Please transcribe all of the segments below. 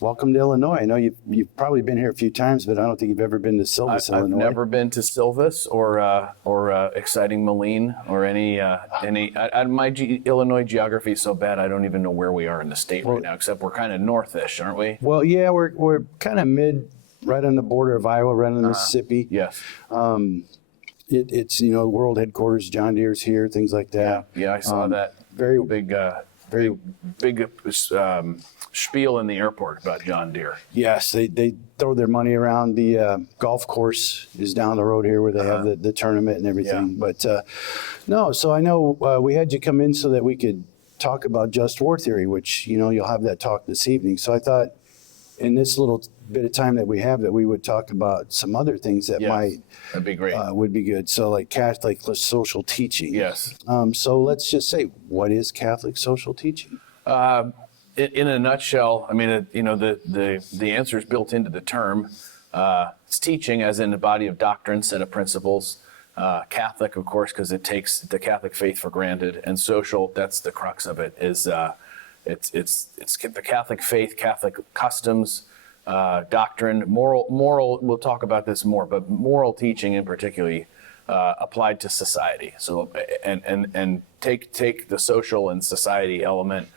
welcome to Illinois. I know you've probably been here a few times, but I don't think you've ever been to Silvis, Illinois. I've never been to Silvis or exciting Moline or any. Illinois geography is so bad I don't even know where we are in the state right now. Except we're kind of northish, aren't we? Well, yeah, we're kind of right on the border of Iowa, right on the Mississippi. Yes. It's world headquarters. John Deere's here, things like that. Yeah, I saw that. Very big spiel in the airport about John Deere. Yes, they throw their money around. The golf course is down the road here where they have the tournament and everything. Yeah. But no, so I know we had you come in so that we could talk about just war theory, which, you'll have that talk this evening. So I thought in this little bit of time that we have that we would talk about some other things that that'd be great. Would be good. So like Catholic social teaching. Yes. So let's just say, what is Catholic social teaching? In a nutshell, I mean, the answer is built into the term. It's teaching, as in the body of doctrine, set of principles. Catholic, of course, because it takes the Catholic faith for granted, and social. That's the crux of it. Is it's the Catholic faith, Catholic customs, doctrine, moral. We'll talk about this more, but moral teaching in particular applied to society. So and take the social and society element.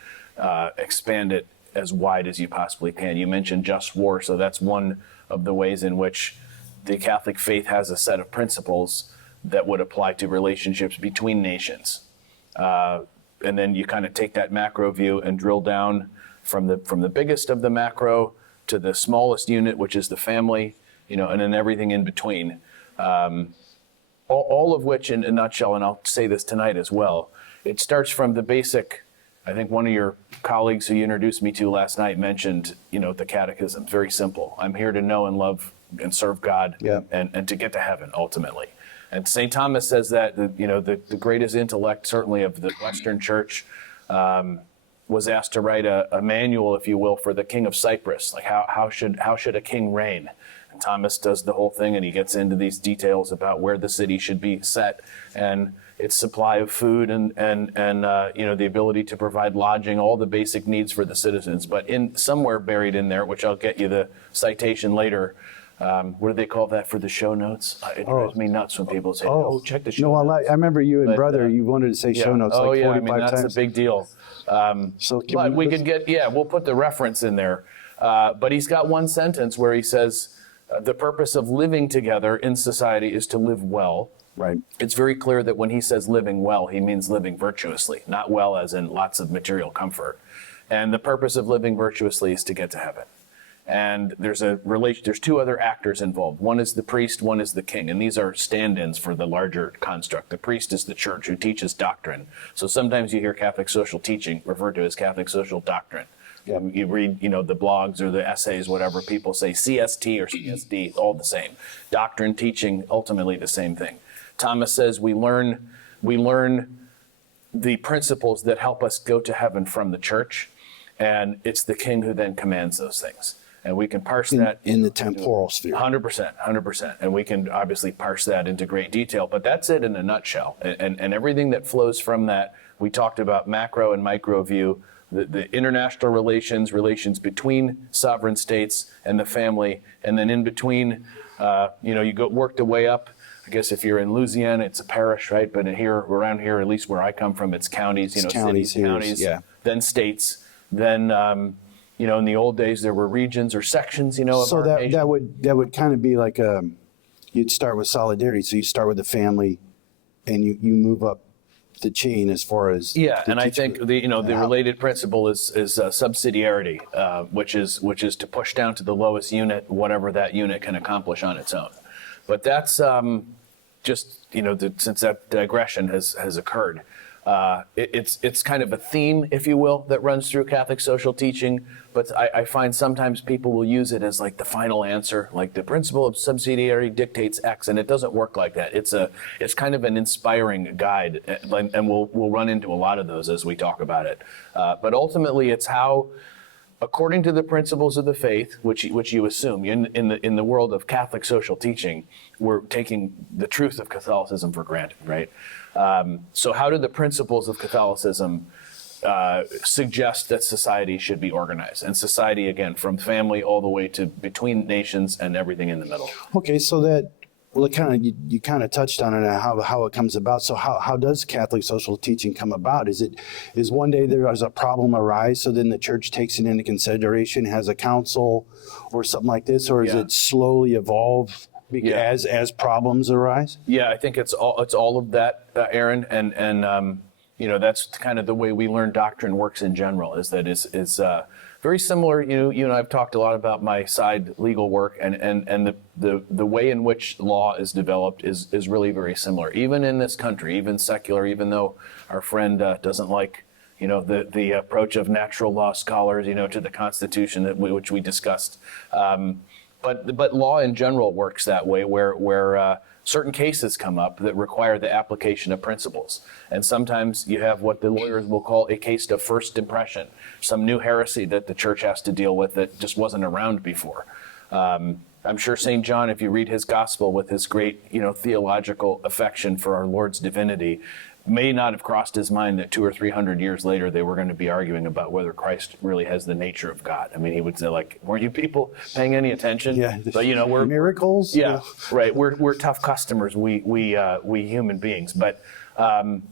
Expand it as wide as you possibly can. You mentioned just war, so that's one of the ways in which the Catholic faith has a set of principles that would apply to relationships between nations. And then you kind of take that macro view and drill down from the biggest of the macro to the smallest unit, which is the family, and then everything in between. All of which, in a nutshell, and I'll say this tonight as well, it starts from the basic. I think one of your colleagues who you introduced me to last night mentioned, the catechism. Very simple. I'm here to know and love and serve God and to get to heaven ultimately. And St. Thomas says that, the greatest intellect certainly of the Western Church was asked to write a manual, if you will, for the King of Cyprus. Like how should a king reign? And Thomas does the whole thing, and he gets into these details about where the city should be set and its supply of food and the ability to provide lodging, all the basic needs for the citizens. But somewhere buried in there, which I'll get you the citation later, what do they call that for the show notes? It drives me nuts when people say, check the show notes. I remember you and brother, you wanted to say show notes 45 times. That's a big deal. We'll put the reference in there. But he's got one sentence where he says, the purpose of living together in society is to live well. Right. It's very clear that when he says living well, he means living virtuously, not well as in lots of material comfort. And the purpose of living virtuously is to get to heaven. And there's two other actors involved. One is the priest, one is the king. And these are stand-ins for the larger construct. The priest is the church who teaches doctrine. So sometimes you hear Catholic social teaching referred to as Catholic social doctrine. Yeah. You read, the blogs or the essays, whatever, people say CST or CSD, all the same. Doctrine, teaching, ultimately the same thing. Thomas says we learn the principles that help us go to heaven from the church, and it's the king who then commands those things. And we can parse that in the temporal sphere. 100%. And we can obviously parse that into great detail, but that's it in a nutshell. And everything that flows from that, we talked about macro and micro view, the international relations between sovereign states and the family, and then in between, you work the way up. I guess if you're in Louisiana, it's a parish, right? But around here, at least where I come from, it's counties, cities, counties, then states. Then, in the old days, there were regions or sections, of so our nation. that would kind of be like you'd start with solidarity. So you start with the family, and you move up the chain as far as and I think the related principle is subsidiarity, which is to push down to the lowest unit whatever that unit can accomplish on its own. But that's since that digression has occurred, it's kind of a theme, if you will, that runs through Catholic social teaching. But I find sometimes people will use it as like the final answer, like the principle of subsidiarity dictates X, and it doesn't work like that. It's kind of an inspiring guide, and we'll run into a lot of those as we talk about it. But ultimately, it's how, according to the principles of the faith, which you assume in the world of Catholic social teaching, we're taking the truth of Catholicism for granted, right? So how do the principles of Catholicism suggest that society should be organized. And society, again, from family all the way to between nations and everything in the middle. Okay, so that, well, you kind of touched on it, how it comes about. So how does Catholic social teaching come about? Is one day there is a problem arise, so then the church takes it into consideration, has a council or something like this, or is it slowly evolve as problems arise? Yeah, I think it's all of that, Aaron, and that's kind of the way we learn doctrine works in general. Is that is very similar. You and I've talked a lot about my side legal work, and the way in which law is developed is really very similar. Even in this country, even secular, even though our friend doesn't like the approach of natural law scholars to the Constitution which we discussed. But law in general works that way, where certain cases come up that require the application of principles. And sometimes you have what the lawyers will call a case of first impression, some new heresy that the church has to deal with that just wasn't around before. I'm sure St. John, if you read his gospel with his great theological affection for our Lord's divinity, may not have crossed his mind that 200 or 300 years later they were going to be arguing about whether Christ really has the nature of God. I mean, he would say, like, weren't you people paying any attention? Yeah, but we're miracles. Yeah, right. We're tough customers. We human beings. But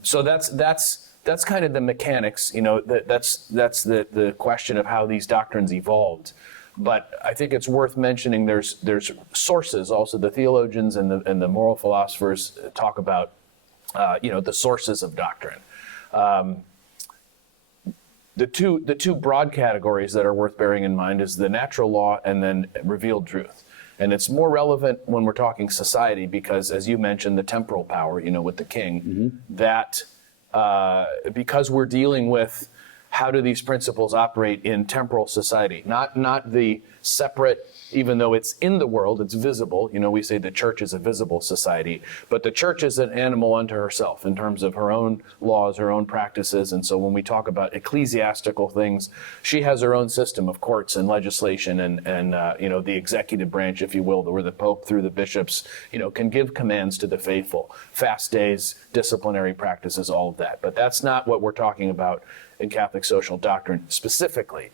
so that's kind of the mechanics. That's the question of how these doctrines evolved. But I think it's worth mentioning there's sources also. The theologians and the moral philosophers talk about the sources of doctrine. The two broad categories that are worth bearing in mind is the natural law and then revealed truth. And it's more relevant when we're talking society because, as you mentioned, the temporal power, with the king, that because we're dealing with how do these principles operate in temporal society, not the separate, even though it's in the world, it's visible. We say the church is a visible society, but the church is an animal unto herself in terms of her own laws, her own practices. And so when we talk about ecclesiastical things, she has her own system of courts and legislation and the executive branch, if you will, where the Pope through the bishops, can give commands to the faithful, fast days, disciplinary practices, all of that. But that's not what we're talking about in Catholic social doctrine specifically.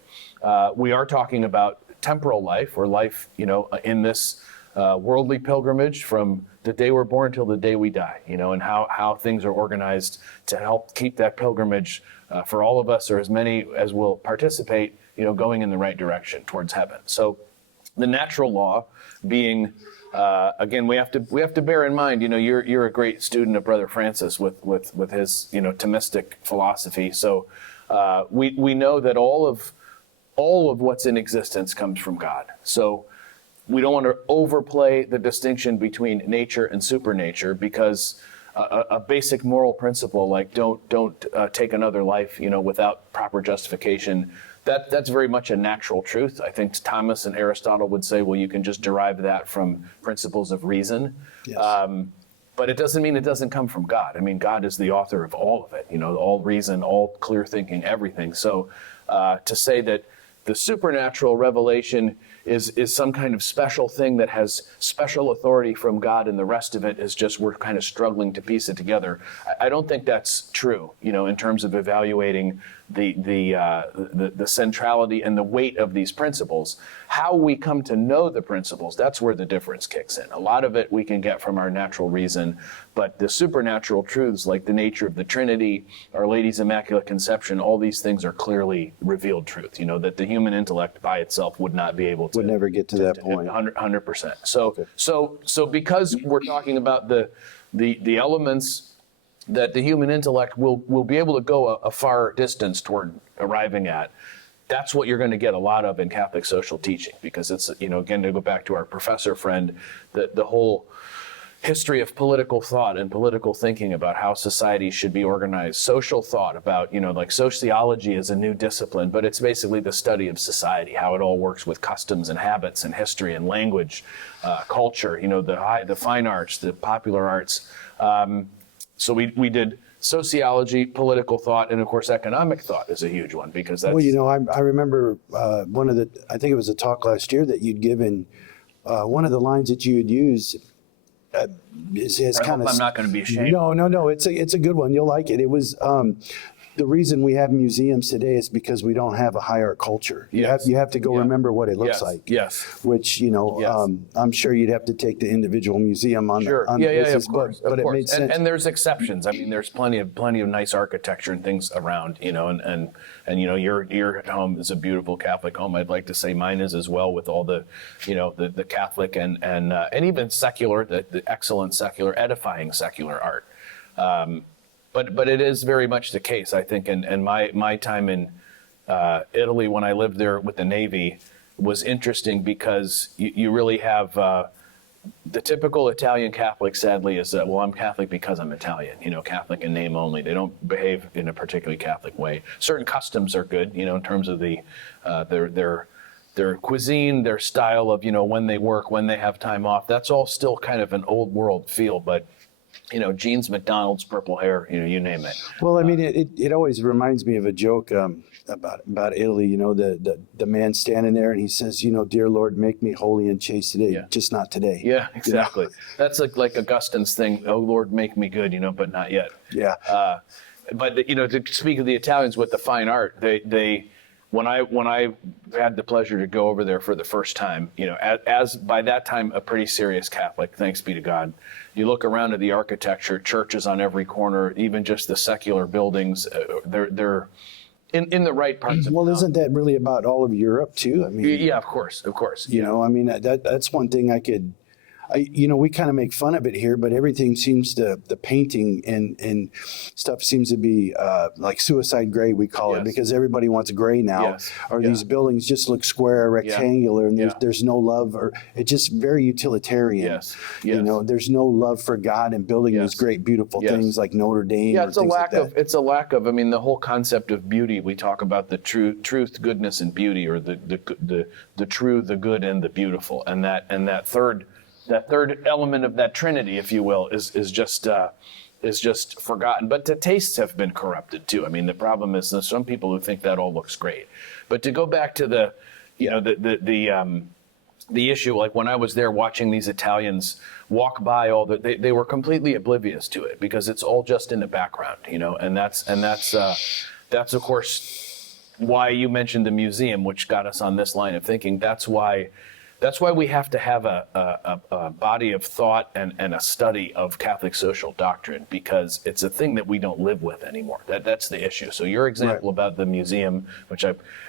We are talking about temporal life, or life, in this worldly pilgrimage from the day we're born till the day we die, and how things are organized to help keep that pilgrimage for all of us, or as many as will participate, going in the right direction towards heaven. So the natural law being, again, we have to bear in mind, you're a great student of Brother Francis with his, Thomistic philosophy. So we know that all of what's in existence comes from God. So we don't want to overplay the distinction between nature and supernature, because a basic moral principle like don't take another life, without proper justification, that's very much a natural truth. I think Thomas and Aristotle would say, well, you can just derive that from principles of reason. Yes. But it doesn't mean it doesn't come from God. I mean, God is the author of all of it, all reason, all clear thinking, everything. So to say that the supernatural revelation is some kind of special thing that has special authority from God, and the rest of it is just we're kind of struggling to piece it together. I don't think that's true, in terms of evaluating the centrality and the weight of these principles. How we come to know the principles, that's where the difference kicks in. A lot of it we can get from our natural reason, but the supernatural truths like the nature of the Trinity, Our Lady's Immaculate Conception, all these things are clearly revealed truth, that the human intellect by itself would not be able to. Would never get to that point. 100%. So because we're talking about the elements that the human intellect will be able to go a far distance toward arriving at, that's what you're going to get a lot of in Catholic social teaching, because it's, again, to go back to our professor friend, the whole history of political thought and political thinking about how society should be organized, social thought about, like sociology is a new discipline, but it's basically the study of society, how it all works with customs and habits and history and language, culture, the fine arts, the popular arts. So we did sociology, political thought, and of course economic thought is a huge one, because that's... Well, I remember I think it was a talk last year that you'd given, one of the lines that you had used is kind of... I'm not going to be ashamed. No, it's a good one. You'll like it. It was the reason we have museums today is because we don't have a high art culture. Yes. You have to go remember what it looks Yes. like. Yes. Which, Yes. I'm sure you'd have to take the individual museum on Sure. the Yeah, basis, of course. but of it course. made sense. And there's exceptions. I mean, there's plenty of nice architecture and things around, and your home is a beautiful Catholic home. I'd like to say mine is as well, with all the, the Catholic and even secular, the excellent secular, edifying secular art. But it is very much the case, I think, and my time in Italy when I lived there with the Navy was interesting because you really have the typical Italian Catholic, sadly, is that, well, I'm Catholic because I'm Italian, Catholic in name only. They don't behave in a particularly Catholic way. Certain customs are good, in terms of their cuisine, their style of, when they work, when they have time off. That's all still kind of an old world feel, but jeans, McDonald's, purple hair, you name it. Well, I mean, it always reminds me of a joke about Italy. The man standing there and he says, "Dear Lord, make me holy and chaste today, just not today." Yeah, exactly. That's like Augustine's thing. Oh Lord, make me good, but not yet. Yeah. But to speak of the Italians with the fine art, they when I had the pleasure to go over there for the first time, as by that time a pretty serious Catholic, thanks be to God. You look around at the architecture, churches on every corner, even just the secular buildings, they're in the right parts of Well, town. isn't that really about all of Europe too? I mean, Yeah, of course. I mean, that's one thing we kind of make fun of it here, but everything seems to, the painting and stuff seems to be like suicide gray, we call it, Yes. because everybody wants gray now. Yes. Or Yeah. these buildings just look square, rectangular, and Yeah. there's no love, or it's just very utilitarian. Yes. Yes. There's no love for God and building Yes. these great, beautiful Yes. things like Notre Dame. Yeah, or it's a things lack like that. of. It's a lack of. I mean, the whole concept of beauty. We talk about the truth, goodness, and beauty, or the true, the good, and the beautiful, and that third element of that Trinity, if you will, is just forgotten. But the tastes have been corrupted too. I mean, the problem is there's some people who think that all looks great. But to go back to the issue, like when I was there watching these Italians walk by, they were completely oblivious to it because it's all just in the background, and that's of course why you mentioned the museum, which got us on this line of thinking. That's why we have to have a body of thought and a study of Catholic social doctrine, because it's a thing that we don't live with anymore. That's the issue. So your example about the museum, which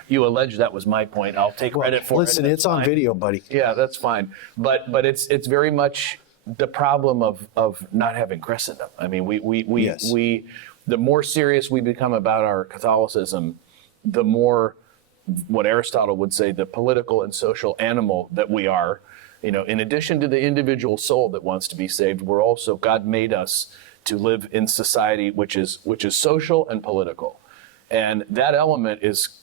you allege that was my point. I'll take credit for it. Listen, it's on video, buddy. Yeah, that's fine. But it's very much the problem of not having Christendom. I mean, Yes. the more serious we become about our Catholicism, the more, what Aristotle would say, the political and social animal that we are. In addition to the individual soul that wants to be saved, God made us to live in society which is social and political. And that element is,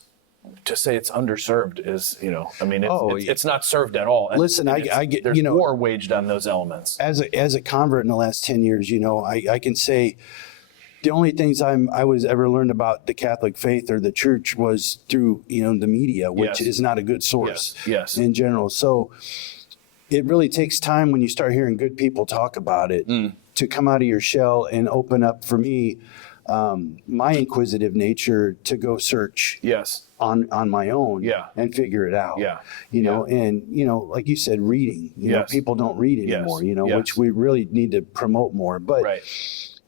to say it's underserved is, it's not served at all. And Listen, I get, there's war waged on those elements. As a convert in the last 10 years, I can say the only things I was ever learned about the Catholic faith or the church was through, the media, which Yes. is not a good source Yes. in general. So it really takes time when you start hearing good people talk about it to come out of your shell and open up, for me, my inquisitive nature to go search Yes. on my own Yeah. and figure it out. Yeah. And, like you said, reading, Yes. people don't read anymore, Yes. which we really need to promote more. But, Right.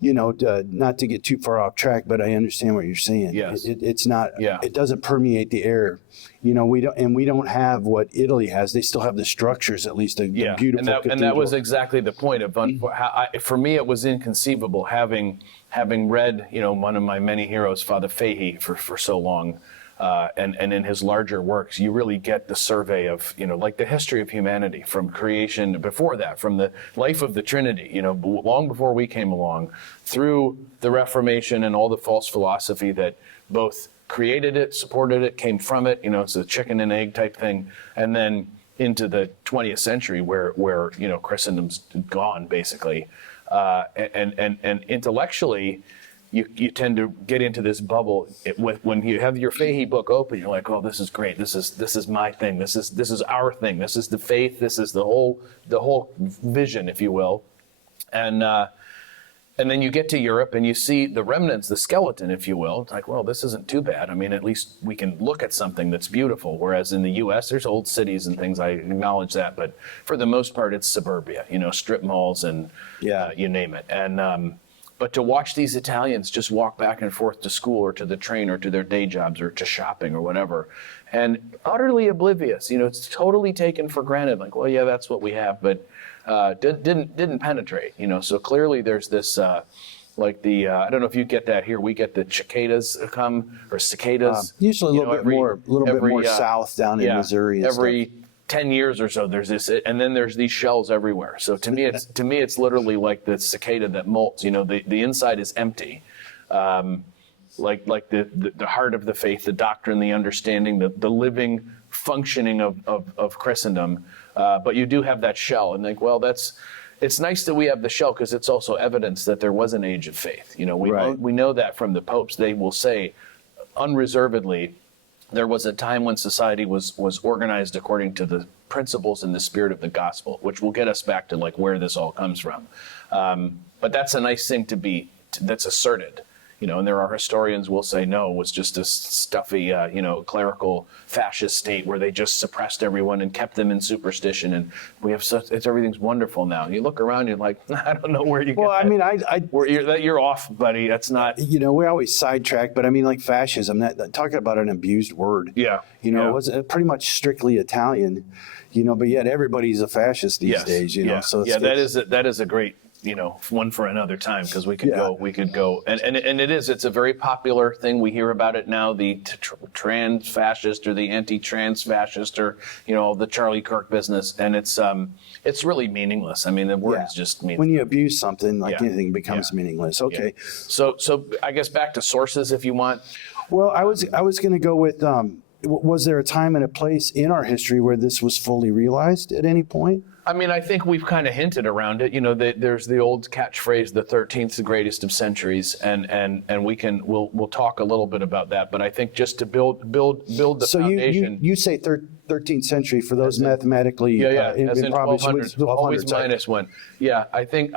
not to get too far off track, but I understand what you're saying. Yes. It's not, Yeah. it doesn't permeate the air. We don't have what Italy has. They still have the structures, at least the beautiful and that was cathedral. exactly the point of for me it was inconceivable having read one of my many heroes, Father Fahey, for so long, and in his larger works you really get the survey of like the history of humanity from creation, before that, from the life of the Trinity, long before we came along, through the Reformation and all the false philosophy that both created it, supported it, came from it. It's a chicken and egg type thing, and then into the 20th century where Christendom's gone basically, and intellectually, you tend to get into this bubble. When you have your Fahey book open, you're like, oh, this is great. This is my thing. This is our thing. This is the faith. This is the whole vision, if you will, and And then you get to Europe and you see the remnants, the skeleton, if you will. It's like, well, this isn't too bad. I mean, at least we can look at something that's beautiful. Whereas in the U.S., there's old cities and things. I acknowledge that, but for the most part, it's suburbia. Strip malls and you name it. And but to watch these Italians just walk back and forth to school or to the train or to their day jobs or to shopping or whatever, and utterly oblivious. It's totally taken for granted. Like, well, yeah, that's what we have, but. Didn't penetrate, So clearly there's this, I don't know if you get that here. We get the cicadas or cicadas. Usually a little bit more south down in Missouri. Every 10 years or so, there's this, and then there's these shells everywhere. So to me, it's literally like the cicada that molts. The inside is empty. Like the heart of the faith, the doctrine, the understanding, the living functioning of Christendom. But you do have that shell, and it's nice that we have the shell because it's also evidence that there was an age of faith. We know that from the popes. They will say unreservedly, there was a time when society was organized according to the principles and the spirit of the gospel, which will get us back to where this all comes from. But that's a nice thing that's asserted. And there are historians who will say, no, it was just a stuffy, clerical fascist state where they just suppressed everyone and kept them in superstition. And we have everything's wonderful now. And you look around, you're like, I don't know where you get that. Well, I mean, you're off, buddy. That's not. We always sidetrack, but I mean, like fascism, talking about an abused word. Yeah. It was pretty much strictly Italian, but yet everybody's a fascist these days, So that is a great. One for another time, because we could go, and it's a very popular thing. We hear about it now, the trans fascist or the anti-trans fascist or, the Charlie Kirk business. And it's really meaningless. I mean, the word is just meaningless. When you abuse something, anything becomes meaningless. Okay. Yeah. So I guess back to sources if you want. Well, I was going to go with, was there a time and a place in our history where this was fully realized at any point? I mean, I think we've kind of hinted around it. There's the old catchphrase, "The 13th, the greatest of centuries," and we'll talk a little bit about that. But I think just to build the foundation. So you say 13th century for those mathematically. As in probably 1200, always minus one. Yeah, I think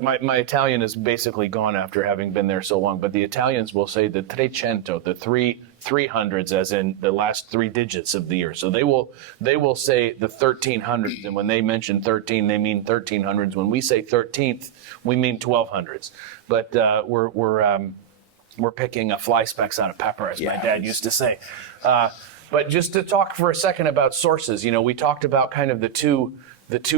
my Italian is basically gone after having been there so long. But the Italians will say the trecento, the 300s, as in the last three digits of the year. So they will say the 1300s, and when they mention 13, they mean 1300s. When we say 13th, we mean 1200s. But we're picking fly specks out of pepper, as my dad used to say. But just to talk for a second about sources, we talked about kind of the two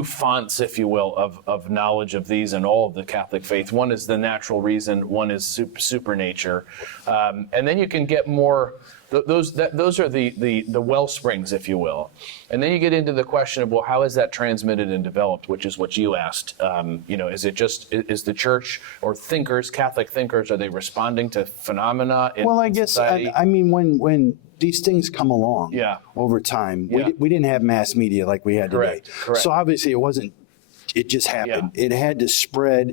fonts, if you will, of knowledge of these and all of the Catholic faith. One is the natural reason, one is supernature. And then you can get more, those are the well springs, if you will. And then you get into the question of, well, how is that transmitted and developed, which is what you asked. Is the church or thinkers, Catholic thinkers, are they responding to phenomena in Well, I guess, society? I mean, when these things come along over time. We didn't have mass media like we had today. Correct. So obviously it just happened. It had to spread,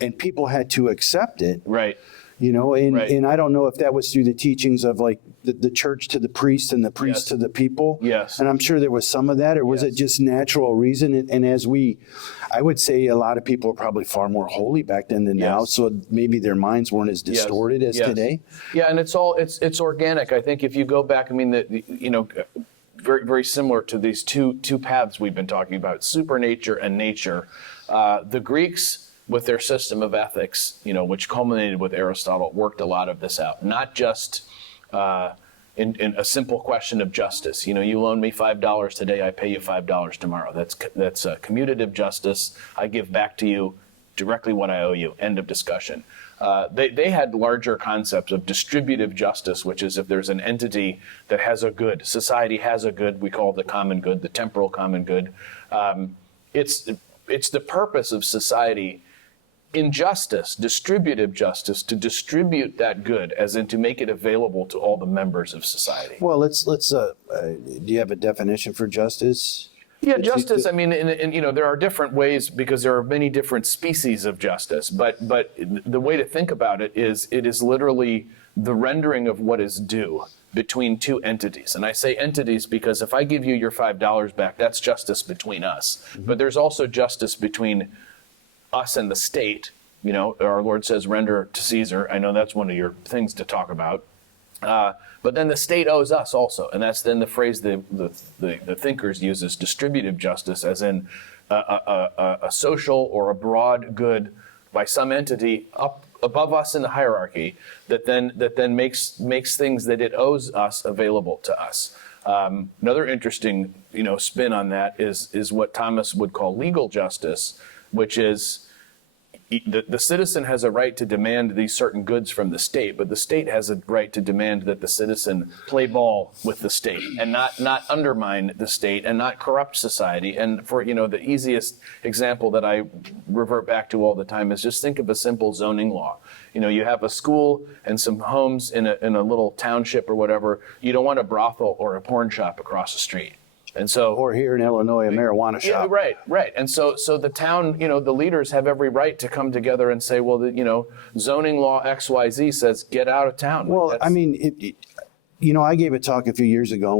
and people had to accept it. Right. And I don't know if that was through the teachings of the church to the priest and the priest to the people. Yes. And I'm sure there was some of that, or was it just natural reason? And I would say a lot of people are probably far more holy back then than now, so maybe their minds weren't as distorted as today. Yeah, and it's organic. I think if you go back, I mean, very, very similar to these two paths we've been talking about, supernature and nature. The Greeks, with their system of ethics, which culminated with Aristotle, worked a lot of this out. Not just in a simple question of justice. You loan me $5 today, I pay you $5 tomorrow. That's commutative justice. I give back to you directly what I owe you. End of discussion. They had larger concepts of distributive justice, which is if there's an entity that has a good, society has a good, we call it the common good, the temporal common good. It's the purpose of society in justice, distributive justice, to distribute that good, as in to make it available to all the members of society. Well, let's. Do you have a definition for justice? Yeah, justice. I mean, there are different ways because there are many different species of justice. But the way to think about it is literally the rendering of what is due between two entities. And I say entities because if I give you your $5 back, that's justice between us. Mm-hmm. But there's also justice between us and the state, Our Lord says, render to Caesar. I know that's one of your things to talk about. But then the state owes us also, and that's then the phrase the thinkers use is distributive justice, as in a social or a broad good by some entity up above us in the hierarchy that then makes things that it owes us available to us. Another interesting spin on that is what Thomas would call legal justice, which is the citizen has a right to demand these certain goods from the state, but the state has a right to demand that the citizen play ball with the state and not undermine the state and not corrupt society. And for the easiest example that I revert back to all the time is just think of a simple zoning law. You have a school and some homes in a little township or whatever. You don't want a brothel or a porn shop across the street. And so, or here in Illinois, a marijuana shop. Yeah, right. And so the town, the leaders have every right to come together and say, well, zoning law XYZ says get out of town. Well, I mean, I gave a talk a few years ago.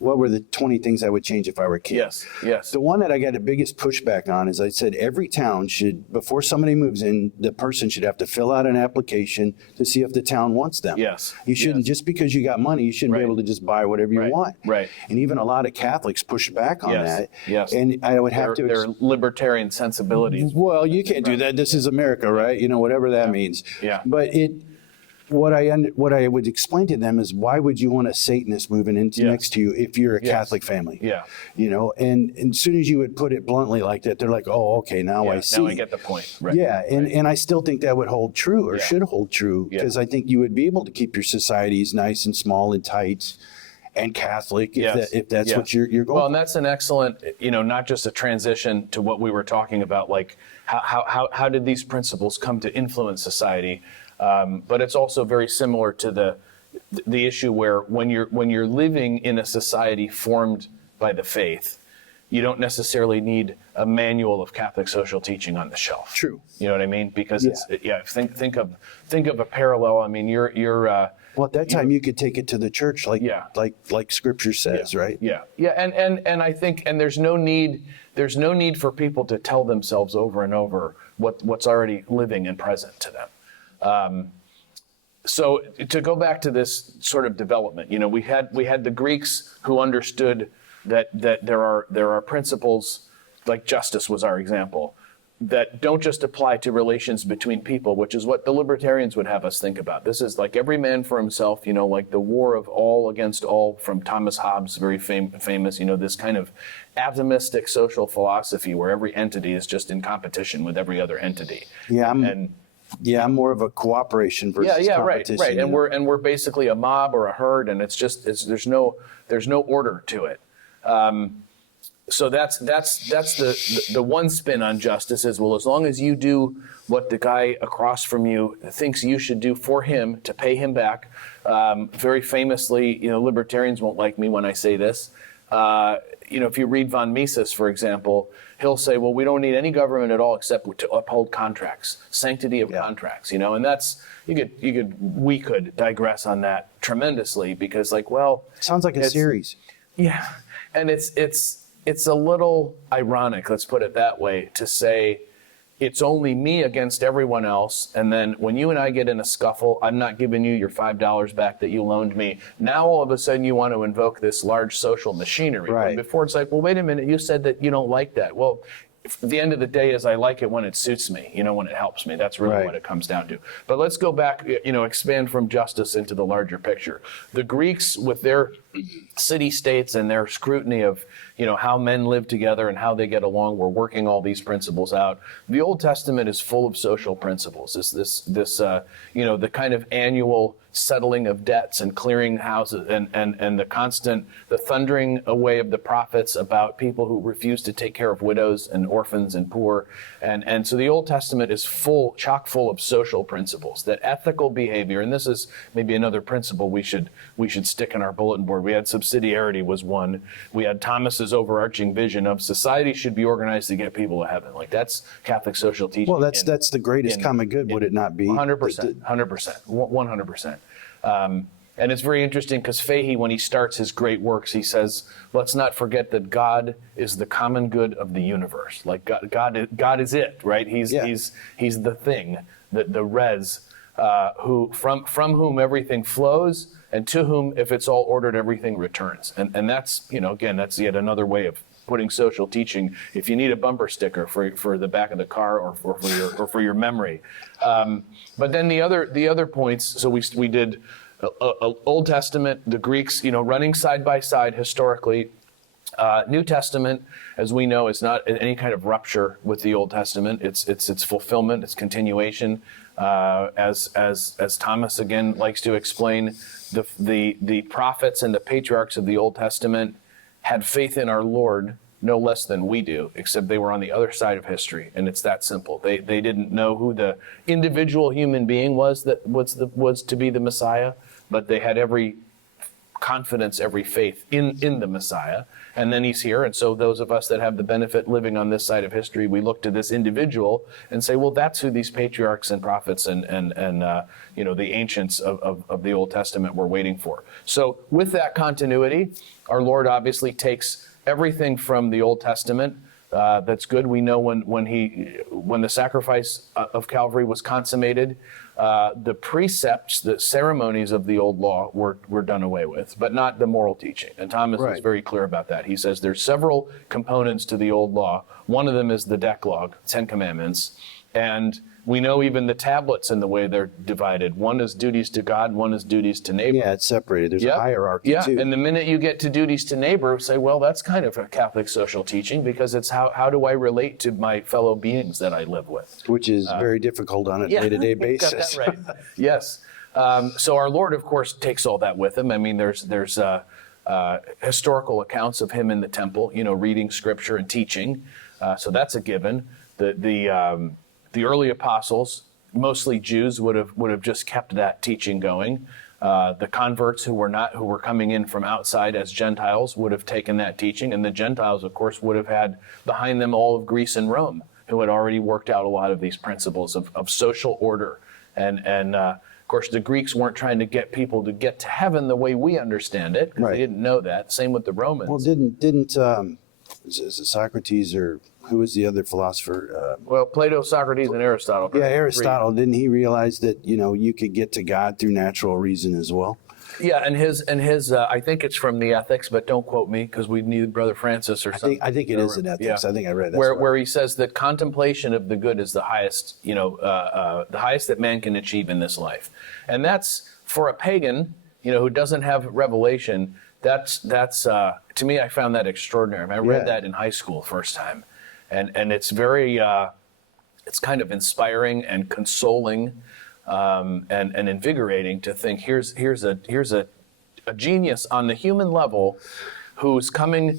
What were the 20 things I would change if I were a kid? Yes. The one that I got the biggest pushback on is I said every town should, before somebody moves in, the person should have to fill out an application to see if the town wants them. Yes. You shouldn't, just because you got money, you shouldn't be able to just buy whatever you want. Right. And even a lot of Catholics push back on that. Yes. And I would have their libertarian sensibilities. Well, you can't do that. This is America, right? Whatever that means. Yeah. But what I would explain to them is, why would you want a Satanist moving into next to you if you're a Catholic family? Yeah. And as soon as you would put it bluntly like that, they're like, oh, okay, now I see. Now I get the point. Right. Yeah. And I still think that would hold true, or should hold true, because I think you would be able to keep your societies nice and small and tight and Catholic if that's what you're going Well, and that's an excellent, not just a transition to what we were talking about, like how did these principles come to influence society? But it's also very similar to the issue where when you're living in a society formed by the faith, you don't necessarily need a manual of Catholic social teaching on the shelf. True. You know what I mean? Because think of a parallel. I mean, you're well, at that time you could take it to the church, like Scripture says, right? Yeah. And I think there's no need for people to tell themselves over and over what's already living and present to them. So to go back to this sort of development, we had the Greeks who understood that there are principles, like justice was our example, that don't just apply to relations between people, which is what the libertarians would have us think about. This is like every man for himself, like the war of all against all from Thomas Hobbes, very famous, this kind of atomistic social philosophy where every entity is just in competition with every other entity. I'm more of a cooperation versus competition. Right. And we're basically a mob or a herd, and there's no order to it. So that's the one spin on justice is, well, as long as you do what the guy across from you thinks you should do for him to pay him back. Very famously, libertarians won't like me when I say this. If you read von Mises, for example, he'll say, well, we don't need any government at all except to uphold contracts, sanctity of contracts, and that's, we could digress on that tremendously because sounds like a series. Yeah. And it's a little ironic, let's put it that way, to say it's only me against everyone else. And then when you and I get in a scuffle, I'm not giving you your $5 back that you loaned me. Now, all of a sudden, you want to invoke this large social machinery. Right. Before it's like, well, wait a minute, you said that you don't like that. Well, the end of the day is I like it when it suits me, when it helps me. That's really what it comes down to. But let's go back, expand from justice into the larger picture. The Greeks, with their city-states and their scrutiny of, how men live together and how they get along, were working all these principles out. The Old Testament is full of social principles. This the kind of annual settling of debts and clearing houses and the thundering away of the prophets about people who refuse to take care of widows and orphans and poor. And so the Old Testament is chock full of social principles, that ethical behavior, and this is maybe another principle we should stick in our bulletin board. We had subsidiarity was one. We had Thomas's overarching vision of society should be organized to get people to heaven. Like that's Catholic social teaching. Well, that's the greatest common good, would it not be? 100%, 100%. And it's very interesting because Fahey, when he starts his great works, he says, let's not forget that God is the common good of the universe. Like God is it, right? He's the thing, the res, from whom everything flows, and to whom, if it's all ordered, everything returns. And that's, again, that's yet another way of putting social teaching. If you need a bumper sticker for the back of the car or for your memory. But then the other points, so we did Old Testament, the Greeks, running side by side historically. New Testament, as we know, is not any kind of rupture with the Old Testament. It's fulfillment, it's continuation. As Thomas again likes to explain, the prophets and the patriarchs of the Old Testament had faith in our Lord no less than we do, except they were on the other side of history, and it's that simple. They didn't know who the individual human being was that was to be the Messiah, but they had every confidence, every faith in the Messiah. And then he's here, and so those of us that have the benefit living on this side of history, we look to this individual and say, well, that's who these patriarchs and prophets and the ancients of the Old Testament were waiting for. So with that continuity, our Lord obviously takes everything from the Old Testament. That's good. We know when the sacrifice of Calvary was consummated, the precepts, the ceremonies of the old law were done away with, but not the moral teaching. And Thomas is very clear about that. He says there's several components to the old law. One of them is the Decalogue, 10 Commandments. And we know even the tablets and the way they're divided. One is duties to God, one is duties to neighbor. Yeah, it's separated. There's a hierarchy too. And the minute you get to duties to neighbor, say, well, that's kind of a Catholic social teaching, because it's how do I relate to my fellow beings that I live with? Which is very difficult on a day-to-day basis. Got that right. Yes. So our Lord, of course, takes all that with him. I mean, there's historical accounts of him in the temple, reading scripture and teaching. So that's a given. The early apostles, mostly Jews, would have just kept that teaching going. The converts who were coming in from outside as Gentiles would have taken that teaching, and the Gentiles, of course, would have had behind them all of Greece and Rome, who had already worked out a lot of these principles of social order. And of course, the Greeks weren't trying to get people to get to heaven the way we understand it, because they didn't know that. Same with the Romans. Well, didn't is it Socrates, or who was the other philosopher? Well, Plato, Socrates, and Aristotle. Yeah, Aristotle. Didn't he realize that you could get to God through natural reason as well? Yeah, and his I think it's from the Ethics, but don't quote me, because we need Brother Francis or something. I think it is in Ethics. Yeah. I think I read that. Where he says that contemplation of the good is the highest, the highest that man can achieve in this life, and that's for a pagan, who doesn't have revelation. That's to me, I found that extraordinary. I read that in high school first time, and it's very it's kind of inspiring and consoling. And invigorating to think here's a genius on the human level who's coming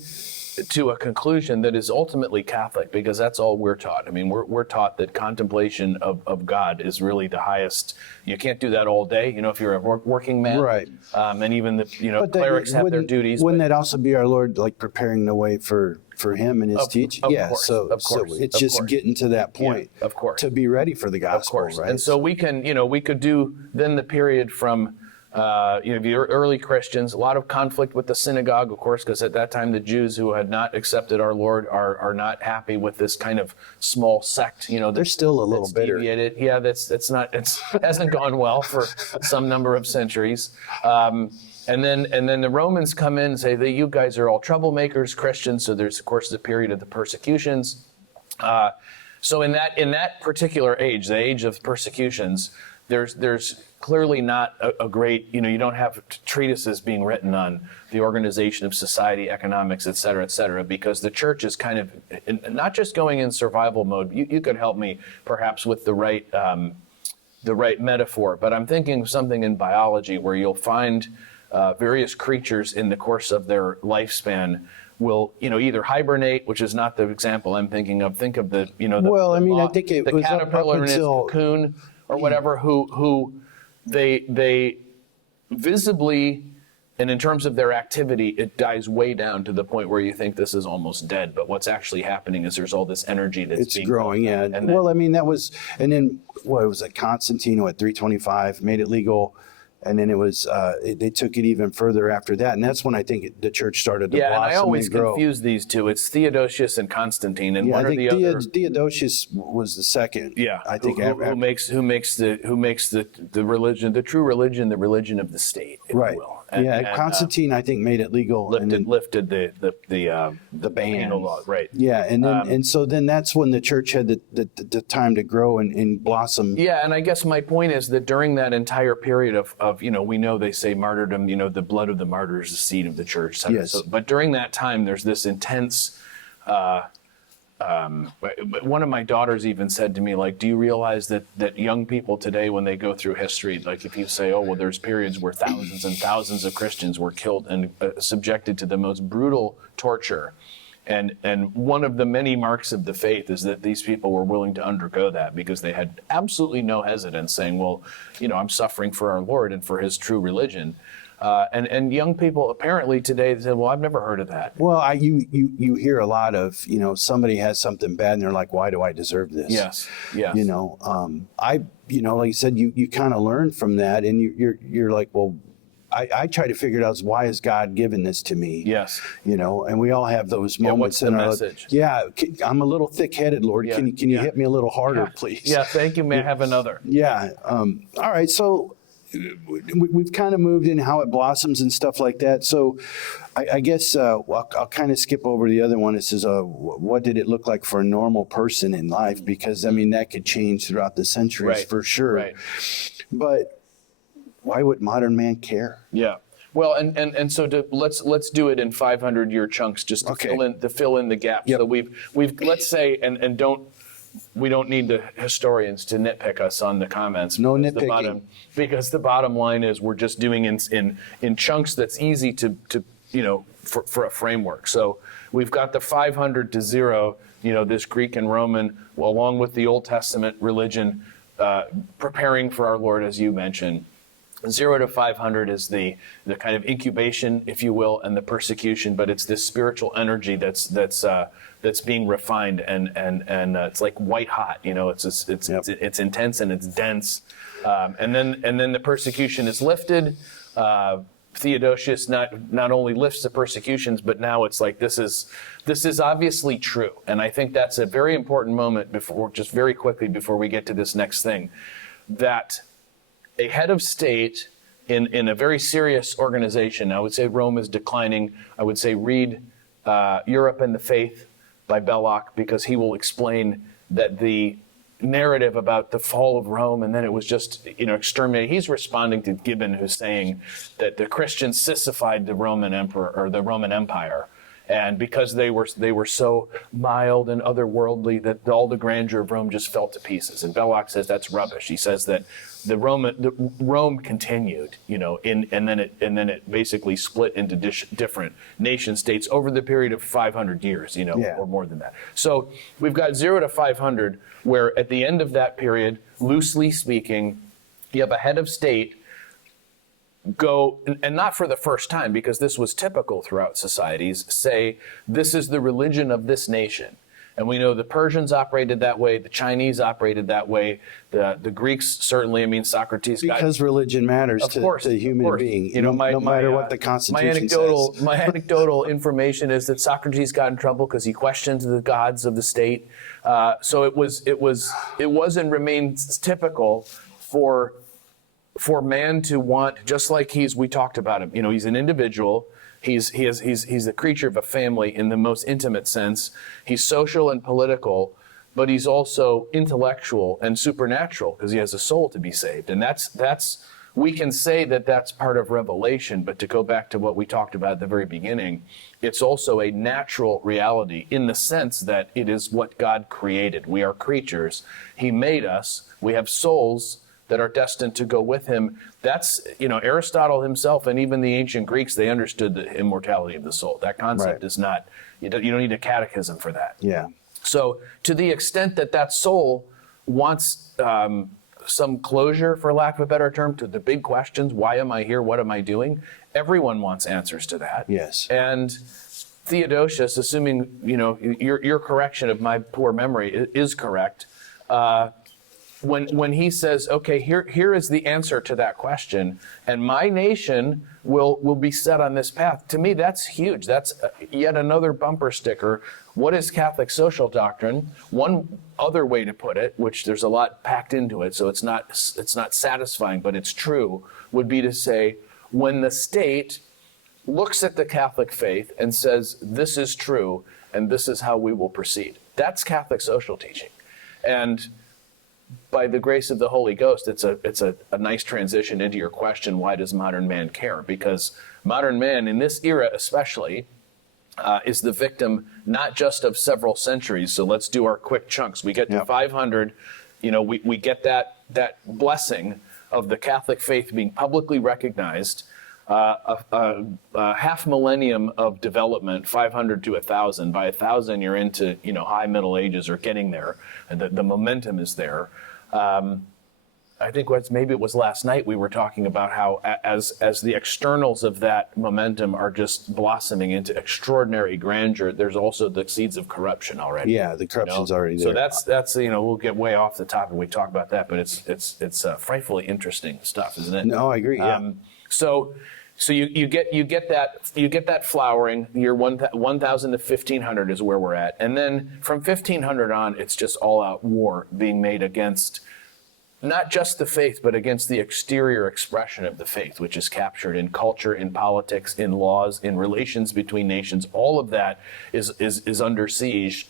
to a conclusion that is ultimately Catholic, because that's all we're taught. I mean, we're taught that contemplation of God is really the highest. You can't do that all day, if you're a working man. Right. And even the clerics have their duties. Wouldn't that also be our Lord, like preparing the way for him and his teaching? Of course, so it's just getting to that point, of course, to be ready for the gospel, right? And so we could do then the period from the early Christians, a lot of conflict with the synagogue, of course, because at that time the Jews who had not accepted our Lord are not happy with this kind of small sect. They're still a little bitter. Deviated. Yeah, it hasn't gone well for some number of centuries. And then the Romans come in and say that you guys are all troublemakers, Christians. So there's, of course, the period of the persecutions. So in that particular age, the age of persecutions, there's clearly not a great, you don't have treatises being written on the organization of society, economics, et cetera, because the church is kind of not just going in survival mode. You could help me perhaps with the right metaphor, but I'm thinking of something in biology where you'll find various creatures in the course of their lifespan will, either hibernate, which is not the example I'm thinking of. Think of the the caterpillar in its cocoon or whatever, who they visibly, and in terms of their activity, it dies way down to the point where you think this is almost dead. But what's actually happening is there's all this energy that's being growing. Yeah. And then, that was, and then what was it? Constantine at 325 made it legal And then it was, they took it even further after that. And that's when I think the church started to Yeah, and blossom I always and grow. confuse these two. It's Theodosius and Constantine, and Yeah, one I or think the other. Theodosius was the second. Yeah, I think who makes the religion, the true religion, the religion of the state, if right. you will. Constantine, I think, made it legal. Lifted the ban. penal law, right? Yeah, and then and so then that's when the church had the time to grow and blossom. Yeah, and I guess my point is that during that entire period of we know they say martyrdom, the blood of the martyrs, the seed of the church. Etc. Yes. But during that time, there's this intense. One of my daughters even said to me, like, do you realize that young people today, when they go through history, like if you say, oh, well, there's periods where thousands and thousands of Christians were killed and subjected to the most brutal torture. And one of the many marks of the faith is that these people were willing to undergo that because they had absolutely no hesitance saying, well, I'm suffering for our Lord and for his true religion. And young people apparently today said, well, I've never heard of that. Well, you hear a lot of, somebody has something bad and they're like, why do I deserve this? Yes. like you said, you kind of learn from that and you're like, well, I try to figure it out, why has God given this to me? Yes. And we all have those moments. What's the message? I'm a little thick-headed, Lord. Yeah. Can you hit me a little harder, please? Yeah, thank you. May I have another? Yeah. All right. So we've kind of moved in how it blossoms and stuff like that. So I guess I'll kind of skip over the other one. It says, what did it look like for a normal person in life? Because, that could change throughout the centuries for sure. Right. But why would modern man care? Yeah. Well, and so let's do it in 500-year chunks just to fill in the gaps. Yep. So we've let's say we don't need the historians to nitpick us on the comments. No nitpicking. Because the bottom line is we're just doing in chunks that's easy to for a framework. So we've got the 500 to 0, this Greek and Roman, along with the Old Testament religion, preparing for our Lord, as you mentioned. 0 to 500 is the kind of incubation, if you will, and the persecution, but it's this spiritual energy that's being refined and it's like white hot, it's intense and it's dense, and then the persecution is lifted. Theodosius not only lifts the persecutions, but now it's like this is obviously true, and I think that's a very important moment before we get to this next thing, that a head of state in a very serious organization, I would say Rome is declining. I would say read Europe and the Faith by Belloc, because he will explain that the narrative about the fall of Rome and then it was just exterminated. He's responding to Gibbon, who's saying that the Christians sissified the Roman emperor or the Roman Empire. And because they were so mild and otherworldly that all the grandeur of Rome just fell to pieces. And Belloc says that's rubbish. He says that Rome continued, and then it basically split into different nation states over the period of 500 years, or more than that. So we've got 0 to 500, where at the end of that period, loosely speaking, you have a head of state go, and not for the first time, because this was typical throughout societies, say, this is the religion of this nation. And we know the Persians operated that way, the Chinese operated that way, the Greeks certainly, Socrates. Because religion matters to the human being, no matter what the Constitution says. My anecdotal information is that Socrates got in trouble because he questioned the gods of the state. So it was and remains typical for man to want, just like we talked about him. He's an individual. He's a creature of a family in the most intimate sense. He's social and political, but he's also intellectual and supernatural because he has a soul to be saved. And that's we can say that that's part of revelation, but to go back to what we talked about at the very beginning, it's also a natural reality in the sense that it is what God created. We are creatures. He made us. We have souls that are destined to go with him. That's, Aristotle himself and even the ancient Greeks, they understood the immortality of the soul. That concept is not, you don't need a catechism for that. Yeah. So to the extent that soul wants some closure, for lack of a better term, to the big questions, why am I here, what am I doing? Everyone wants answers to that. Yes. And Theodosius, assuming, your correction of my poor memory is correct, when he says, okay, here is the answer to that question, and my nation will be set on this path. To me, that's huge. That's yet another bumper sticker. What is Catholic social doctrine? One other way to put it, which there's a lot packed into it, so it's not satisfying, but it's true, would be to say, when the state looks at the Catholic faith and says, this is true, and this is how we will proceed. That's Catholic social teaching. And by the grace of the Holy Ghost, it's a nice transition into your question, why does modern man care? Because modern man, in this era especially, is the victim not just of several centuries. So let's do our quick chunks. We get to 500, we get that blessing of the Catholic faith being publicly recognized, a half millennium of development, 500 to 1,000. By 1,000, you're into high Middle Ages or getting there, and the momentum is there. I think maybe it was last night we were talking about how as the externals of that momentum are just blossoming into extraordinary grandeur, there's also the seeds of corruption already. Yeah, the corruption's already there. So that's we'll get way off the topic when we talk about that, but it's frightfully interesting stuff, isn't it? No, I agree. Yeah. So you get that flowering. Year 1,000 to 1,500 is where we're at, and then from 1,500 on, it's just all out war being made against not just the faith, but against the exterior expression of the faith, which is captured in culture, in politics, in laws, in relations between nations. All of that is under siege,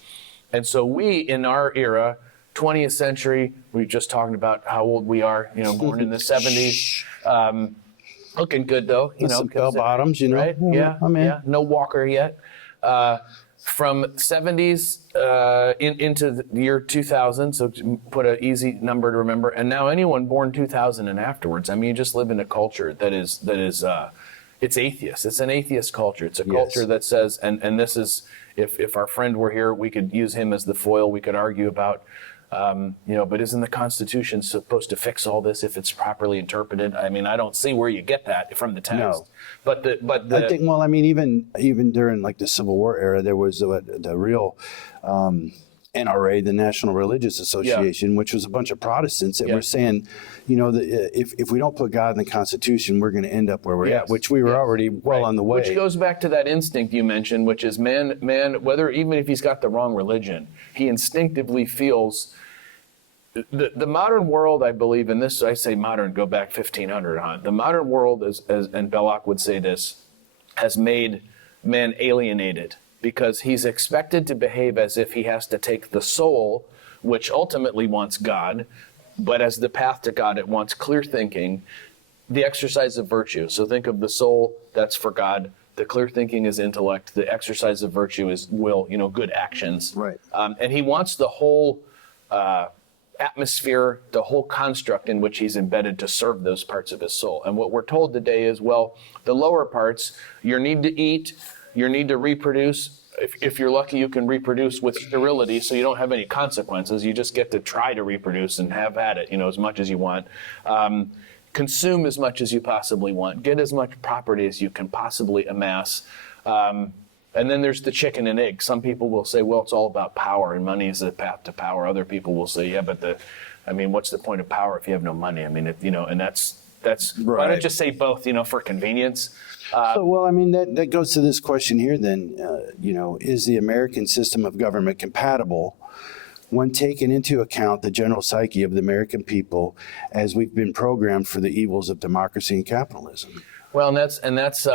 and so we in our era, 20th century, we just talked about how old we are. Born in the 70s. Looking good though, some bell bottoms, right? Yeah, I'm in. Yeah. No walker yet. From 70s into the year 2000, so to put an easy number to remember. And now anyone born 2000 and afterwards, I mean, you just live in a culture that is it's atheist. It's an atheist culture. It's a culture that says, and this is, if our friend were here, we could use him as the foil. We could argue about. But isn't the Constitution supposed to fix all this if it's properly interpreted? I mean, I don't see where you get that from the text. No. But I think, well, I mean, even during like the Civil War era, there was the real NRA, the National Religious Association, which was a bunch of Protestants that were saying, if we don't put God in the Constitution, we're going to end up where we're at, which we were already well on the way. Which goes back to that instinct you mentioned, which is man, whether even if he's got the wrong religion, he instinctively feels. The modern world, I believe, and this I say modern, go back 1,500 on. The modern world, as and Belloc would say this, has made man alienated because he's expected to behave as if he has to take the soul, which ultimately wants God, but as the path to God, it wants clear thinking, the exercise of virtue. So think of the soul, that's for God. The clear thinking is intellect. The exercise of virtue is will, good actions. Right. And he wants the whole atmosphere, the whole construct in which he's embedded to serve those parts of his soul. And what we're told today is, well, the lower parts, your need to eat, your need to reproduce. If you're lucky, you can reproduce with sterility, so you don't have any consequences. You just get to try to reproduce and have at it, as much as you want. Consume as much as you possibly want. Get as much property as you can possibly amass. And then there's the chicken and egg. Some people will say, well, it's all about power and money is the path to power. Other people will say, yeah, but what's the point of power if you have no money? I mean, and that's right. Why don't just say both, for convenience? That goes to this question here then, is the American system of government compatible when taking into account the general psyche of the American people as we've been programmed for the evils of democracy and capitalism? Well, and that's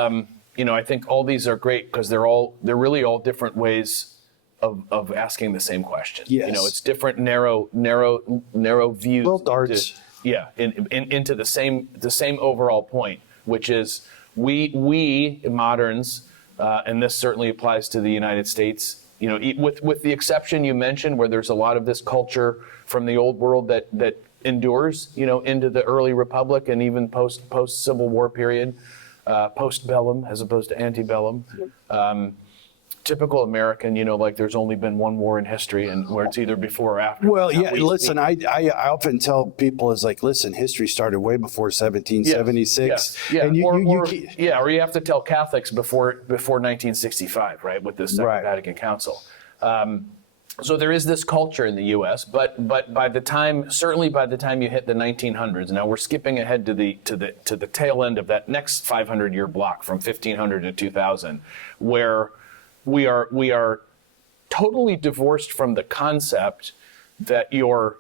I think all these are great because they're really all different ways of asking the same question. Yes. It's different narrow views. Little darts. Into the same overall point, which is we moderns, and this certainly applies to the United States. With the exception you mentioned, where there's a lot of this culture from the old world that endures, into the early republic and even post Civil War period. Post-bellum as opposed to antebellum. Typical American, like there's only been one war in history and where it's either before or after. Well, yeah, listen, I often tell people is like, listen, history started way before 1776. Yes. Yeah, and or you have to tell Catholics before 1965, right, with the Second Vatican Council. So there is this culture in the U.S., but by the time, certainly by the time you hit the 1900s, now we're skipping ahead to the tail end of that next 500-year block from 1500 to 2000, where we are totally divorced from the concept that your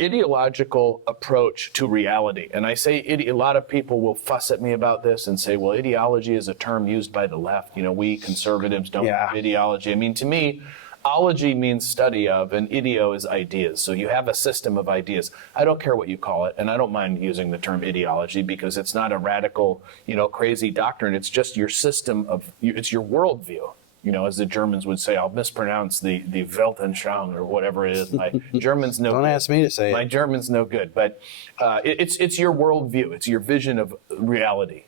ideological approach to reality, and I say a lot of people will fuss at me about this and say, well, ideology is a term used by the left. We conservatives don't have ideology. I mean, to me, ology means study of, and ideo is ideas. So you have a system of ideas. I don't care what you call it, and I don't mind using the term ideology because it's not a radical, crazy doctrine. It's just your system it's your worldview. As the Germans would say, I'll mispronounce the Weltanschauung or whatever it is. My German's no good. Don't ask me to say it. My German's no good, but it's your worldview. It's your vision of reality.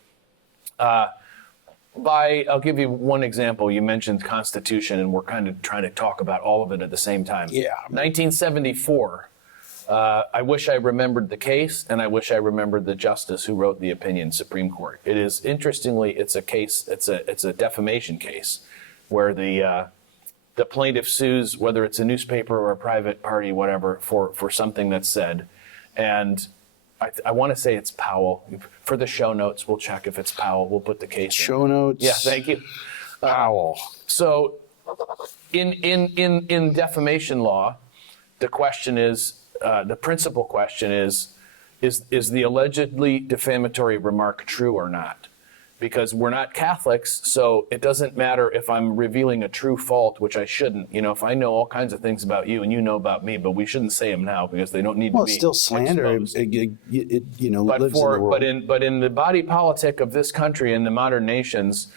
I'll give you one example. You mentioned Constitution, and we're kind of trying to talk about all of it at the same time. Yeah. 1974. I wish I remembered the case, and I wish I remembered the justice who wrote the opinion, Supreme Court. It is, interestingly, it's a defamation case where the plaintiff sues, whether it's a newspaper or a private party, whatever, for something that's said. And I want to say it's Powell. For the show notes, we'll check if it's Powell. We'll put the case show in. notes. Yeah, thank you. Powell. So in defamation law, the question is, the principal question is the allegedly defamatory remark true or not? Because we're not Catholics, so it doesn't matter if I'm revealing a true fault, which I shouldn't. If I know all kinds of things about you and you know about me, but we shouldn't say them now because they don't need to be Well, it's still slander. It lives in the world. But in the body politic of this country and the modern nations,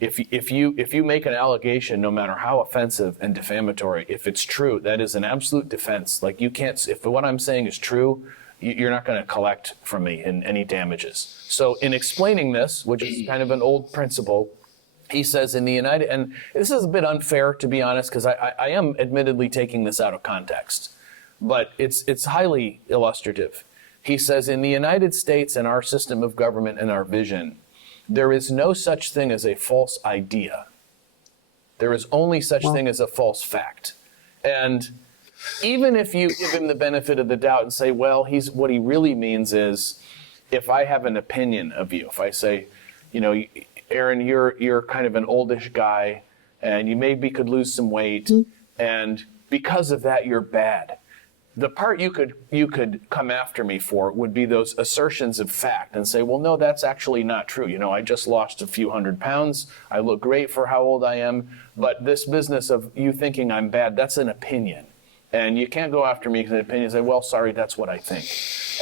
if you make an allegation, no matter how offensive and defamatory, if it's true, that is an absolute defense. Like if what I'm saying is true, you're not going to collect from me in any damages. So in explaining this, which is kind of an old principle, he says in the United, and this is a bit unfair to be honest, because I am admittedly taking this out of context, but it's highly illustrative. He says in the United States and our system of government and our vision, there is no such thing as a false idea. There is only such thing as a false fact. And even if you give him the benefit of the doubt and say, well, what he really means is, if I have an opinion of you, if I say, Aaron, you're kind of an oldish guy, and you maybe could lose some weight, and because of that, you're bad. The part you could come after me for would be those assertions of fact and say, well, no, that's actually not true. I just lost a few 100 pounds. I look great for how old I am. But this business of you thinking I'm bad, that's an opinion. And you can't go after me because an opinion and say, well, sorry, that's what I think.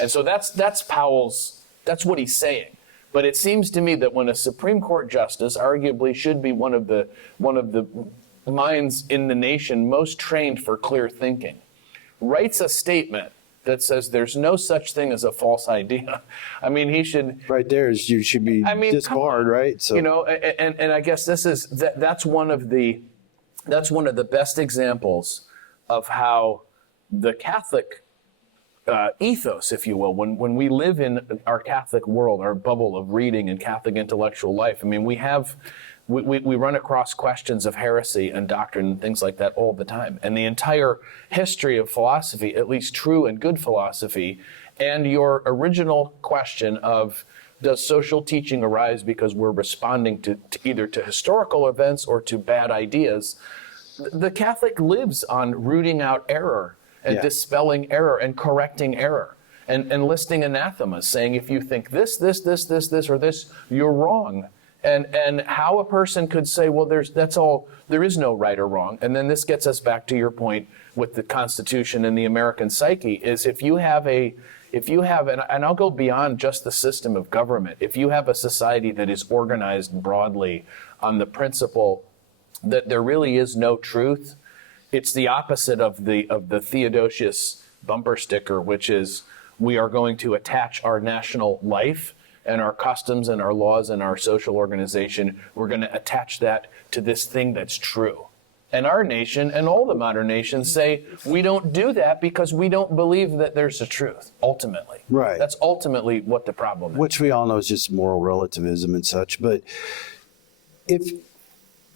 And so that's Powell's, that's what he's saying. But it seems to me that when a Supreme Court justice, arguably should be one of the minds in the nation most trained for clear thinking, writes a statement that says there's no such thing as a false idea. I mean, he should... Right there is, you should be disbarred, right? So, and I guess that's one of the best examples of how the Catholic ethos, if you will, when we live in our Catholic world, our bubble of reading and Catholic intellectual life, I mean, we run across questions of heresy and doctrine and things like that all the time. And the entire history of philosophy, at least true and good philosophy, and your original question of, does social teaching arise because we're responding to either to historical events or to bad ideas? The Catholic lives on rooting out error and dispelling error and correcting error and listing anathemas, saying if you think this, or this, you're wrong. And how a person could say, well, there is no right or wrong. And then this gets us back to your point with the Constitution and the American psyche, is if you have, and I'll go beyond just the system of government, if you have a society that is organized broadly on the principle that there really is no truth, it's the opposite of the Theodosius bumper sticker, which is we are going to attach our national life and our customs and our laws and our social organization, we're going to attach that to this thing that's true. And our nation and all the modern nations say we don't do that because we don't believe that there's a truth, ultimately. Right. That's ultimately what the problem is. Which we all know is just moral relativism and such. But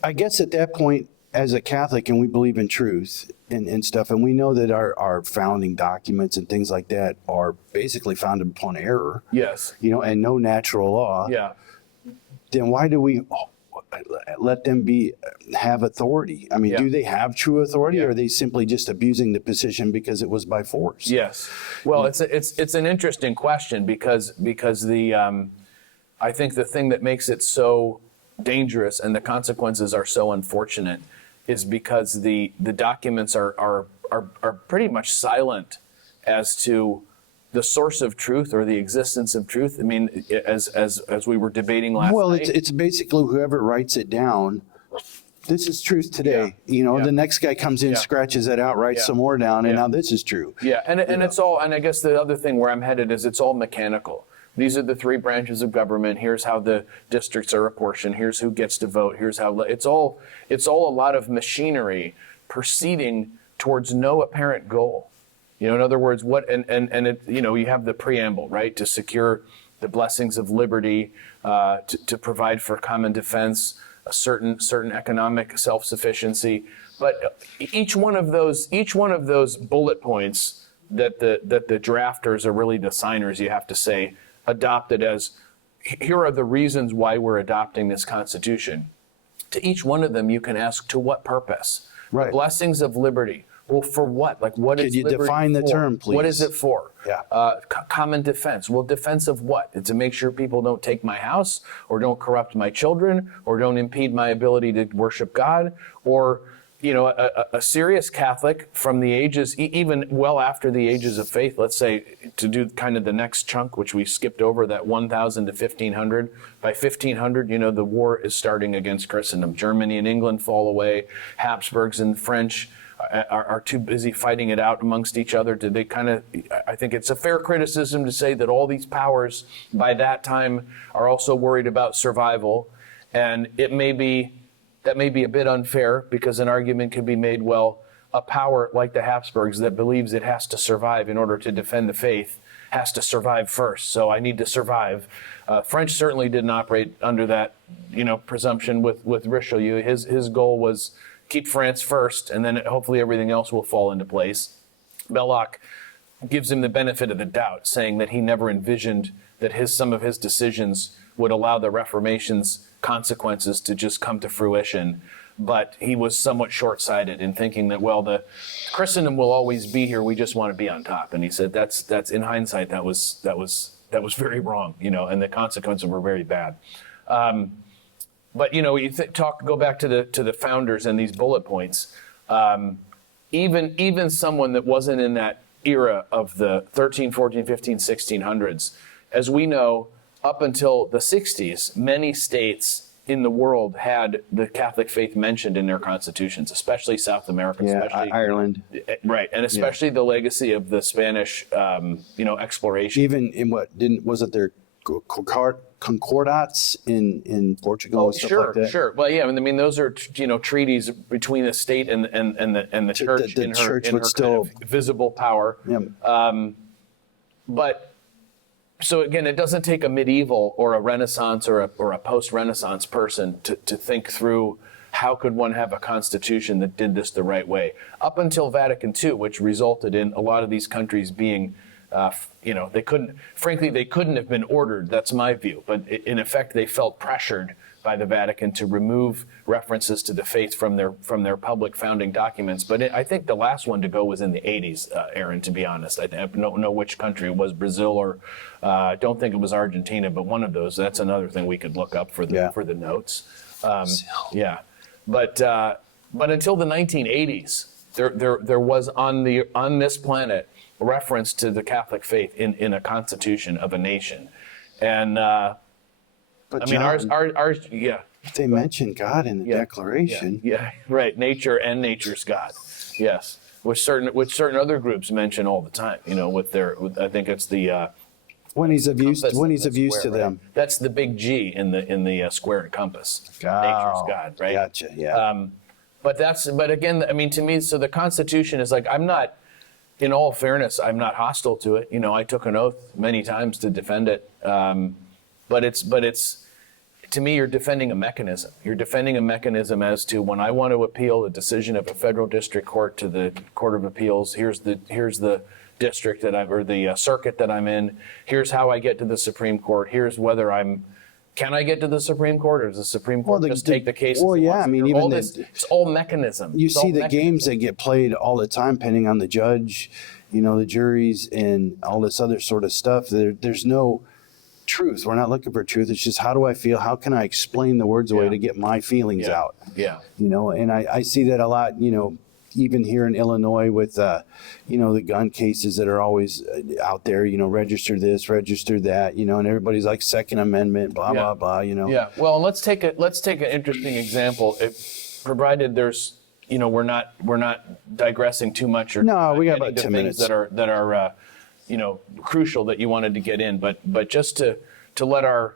I guess at that point, as a Catholic, and we believe in truth and stuff, and we know that our founding documents and things like that are basically founded upon error, Yes. and no natural law, Yeah. then why do we let them have authority? I mean, Yeah. do they have true authority, Yeah. or are they simply just abusing the position because it was by force? Yes. Well, it's an interesting question because I think the thing that makes it so dangerous and the consequences are so unfortunate is because the documents are pretty much silent as to the source of truth or the existence of truth. I mean, as we were debating last Well, night. it's basically whoever writes it down. This is truth today. Yeah. The next guy comes in, Yeah. scratches it out, writes Yeah. some more down, and Yeah. now this is true. Yeah, and it's all, and I guess the other thing where I'm headed is it's all mechanical. These are the three branches of government. Here's how the districts are apportioned. Here's who gets to vote. Here's how it's all a lot of machinery proceeding towards no apparent goal. In other words, you have the preamble, right, to secure the blessings of liberty, to provide for common defense, a certain economic self-sufficiency. But each one of those bullet points that the drafters are really the signers, you have to say, adopted as, here are the reasons why we're adopting this Constitution. To each one of them, you can ask, to what purpose? Right. The blessings of liberty. Well, for what? Like, what is Could you liberty define the for? term, please? What is it for? Yeah. Common defense. Well, defense of what? To make sure people don't take my house, or don't corrupt my children, or don't impede my ability to worship God, or a serious Catholic from the ages, even well after the ages of faith, let's say, to do kind of the next chunk, which we skipped over, that 1000 to 1500. By 1500, the war is starting against Christendom. Germany and England fall away. Habsburgs and French are too busy fighting it out amongst each other. I think it's a fair criticism to say that all these powers by that time are also worried about survival. And that may be a bit unfair, because an argument could be made, well, a power like the Habsburgs that believes it has to survive in order to defend the faith has to survive first. So I need to survive. French certainly didn't operate under that, presumption with Richelieu. His goal was keep France first, and then hopefully everything else will fall into place. Belloc gives him the benefit of the doubt, saying that he never envisioned that some of his decisions would allow the Reformation's consequences to just come to fruition. But he was somewhat short-sighted in thinking that, well, the Christendom will always be here. We just want to be on top. And he said that's in hindsight that was very wrong, and the consequences were very bad. But you go back to the founders and these bullet points. Even someone that wasn't in that era of the 13, 14, 15, 1600s, as we know, up until the 60s, many states in the world had the Catholic faith mentioned in their constitutions, especially South America, especially Ireland, right, and especially the legacy of the Spanish, exploration. even in wasn't there concordats in Portugal and stuff like that? Sure. Well, yeah. I mean, those are treaties between the state and the church. The in her, church in would her still kind of visible power. Yeah. But so again, it doesn't take a medieval or a Renaissance or a post-Renaissance person to think through how could one have a constitution that did this the right way. Up until Vatican II, which resulted in a lot of these countries being they couldn't have been ordered. That's my view. But in effect, they felt pressured by the Vatican to remove references to the faith from their public founding documents. But I think the last one to go was in the 80s, Aaron, to be honest. I don't know which country it was, Brazil or I don't think it was Argentina, but one of those. That's another thing we could look up for the notes. Yeah. But until the 1980s, there was on this planet a reference to the Catholic faith in a constitution of a nation. And But I mean, John, ours, yeah. they mention God in the Declaration. Yeah, right. Nature and nature's God. Yes. Which certain other groups mention all the time, I think it's the When he's of use, compass when in he's the of use to square, them. right? That's the big G in the square and compass. Nature's God, right? Gotcha. Yeah. But again, I mean, to me, so the Constitution is like, in all fairness, I'm not hostile to it. I took an oath many times to defend it. But to me, you're defending a mechanism. You're defending a mechanism as to when I want to appeal a decision of a federal district court to the Court of Appeals, here's the district that or the circuit that I'm in. Here's how I get to the Supreme Court. Here's whether can I get to the Supreme Court, or does the Supreme Court just take the case? Well, yeah, I mean, even it's all mechanism. You see the games that get played all the time, depending on the judge, the juries and all this other sort of stuff. There's no truth. We're not looking for truth. It's just, how do I feel? How can I explain the words away to get my feelings out? Yeah. And I see that a lot, even here in Illinois with, the gun cases that are always out there, register this, register that, and everybody's like Second Amendment, blah, blah, blah, Yeah. Well, let's take an interesting example. Provided there's, we're not digressing too much or no, we got about 10 things minutes that are crucial that you wanted to get in, but just to let our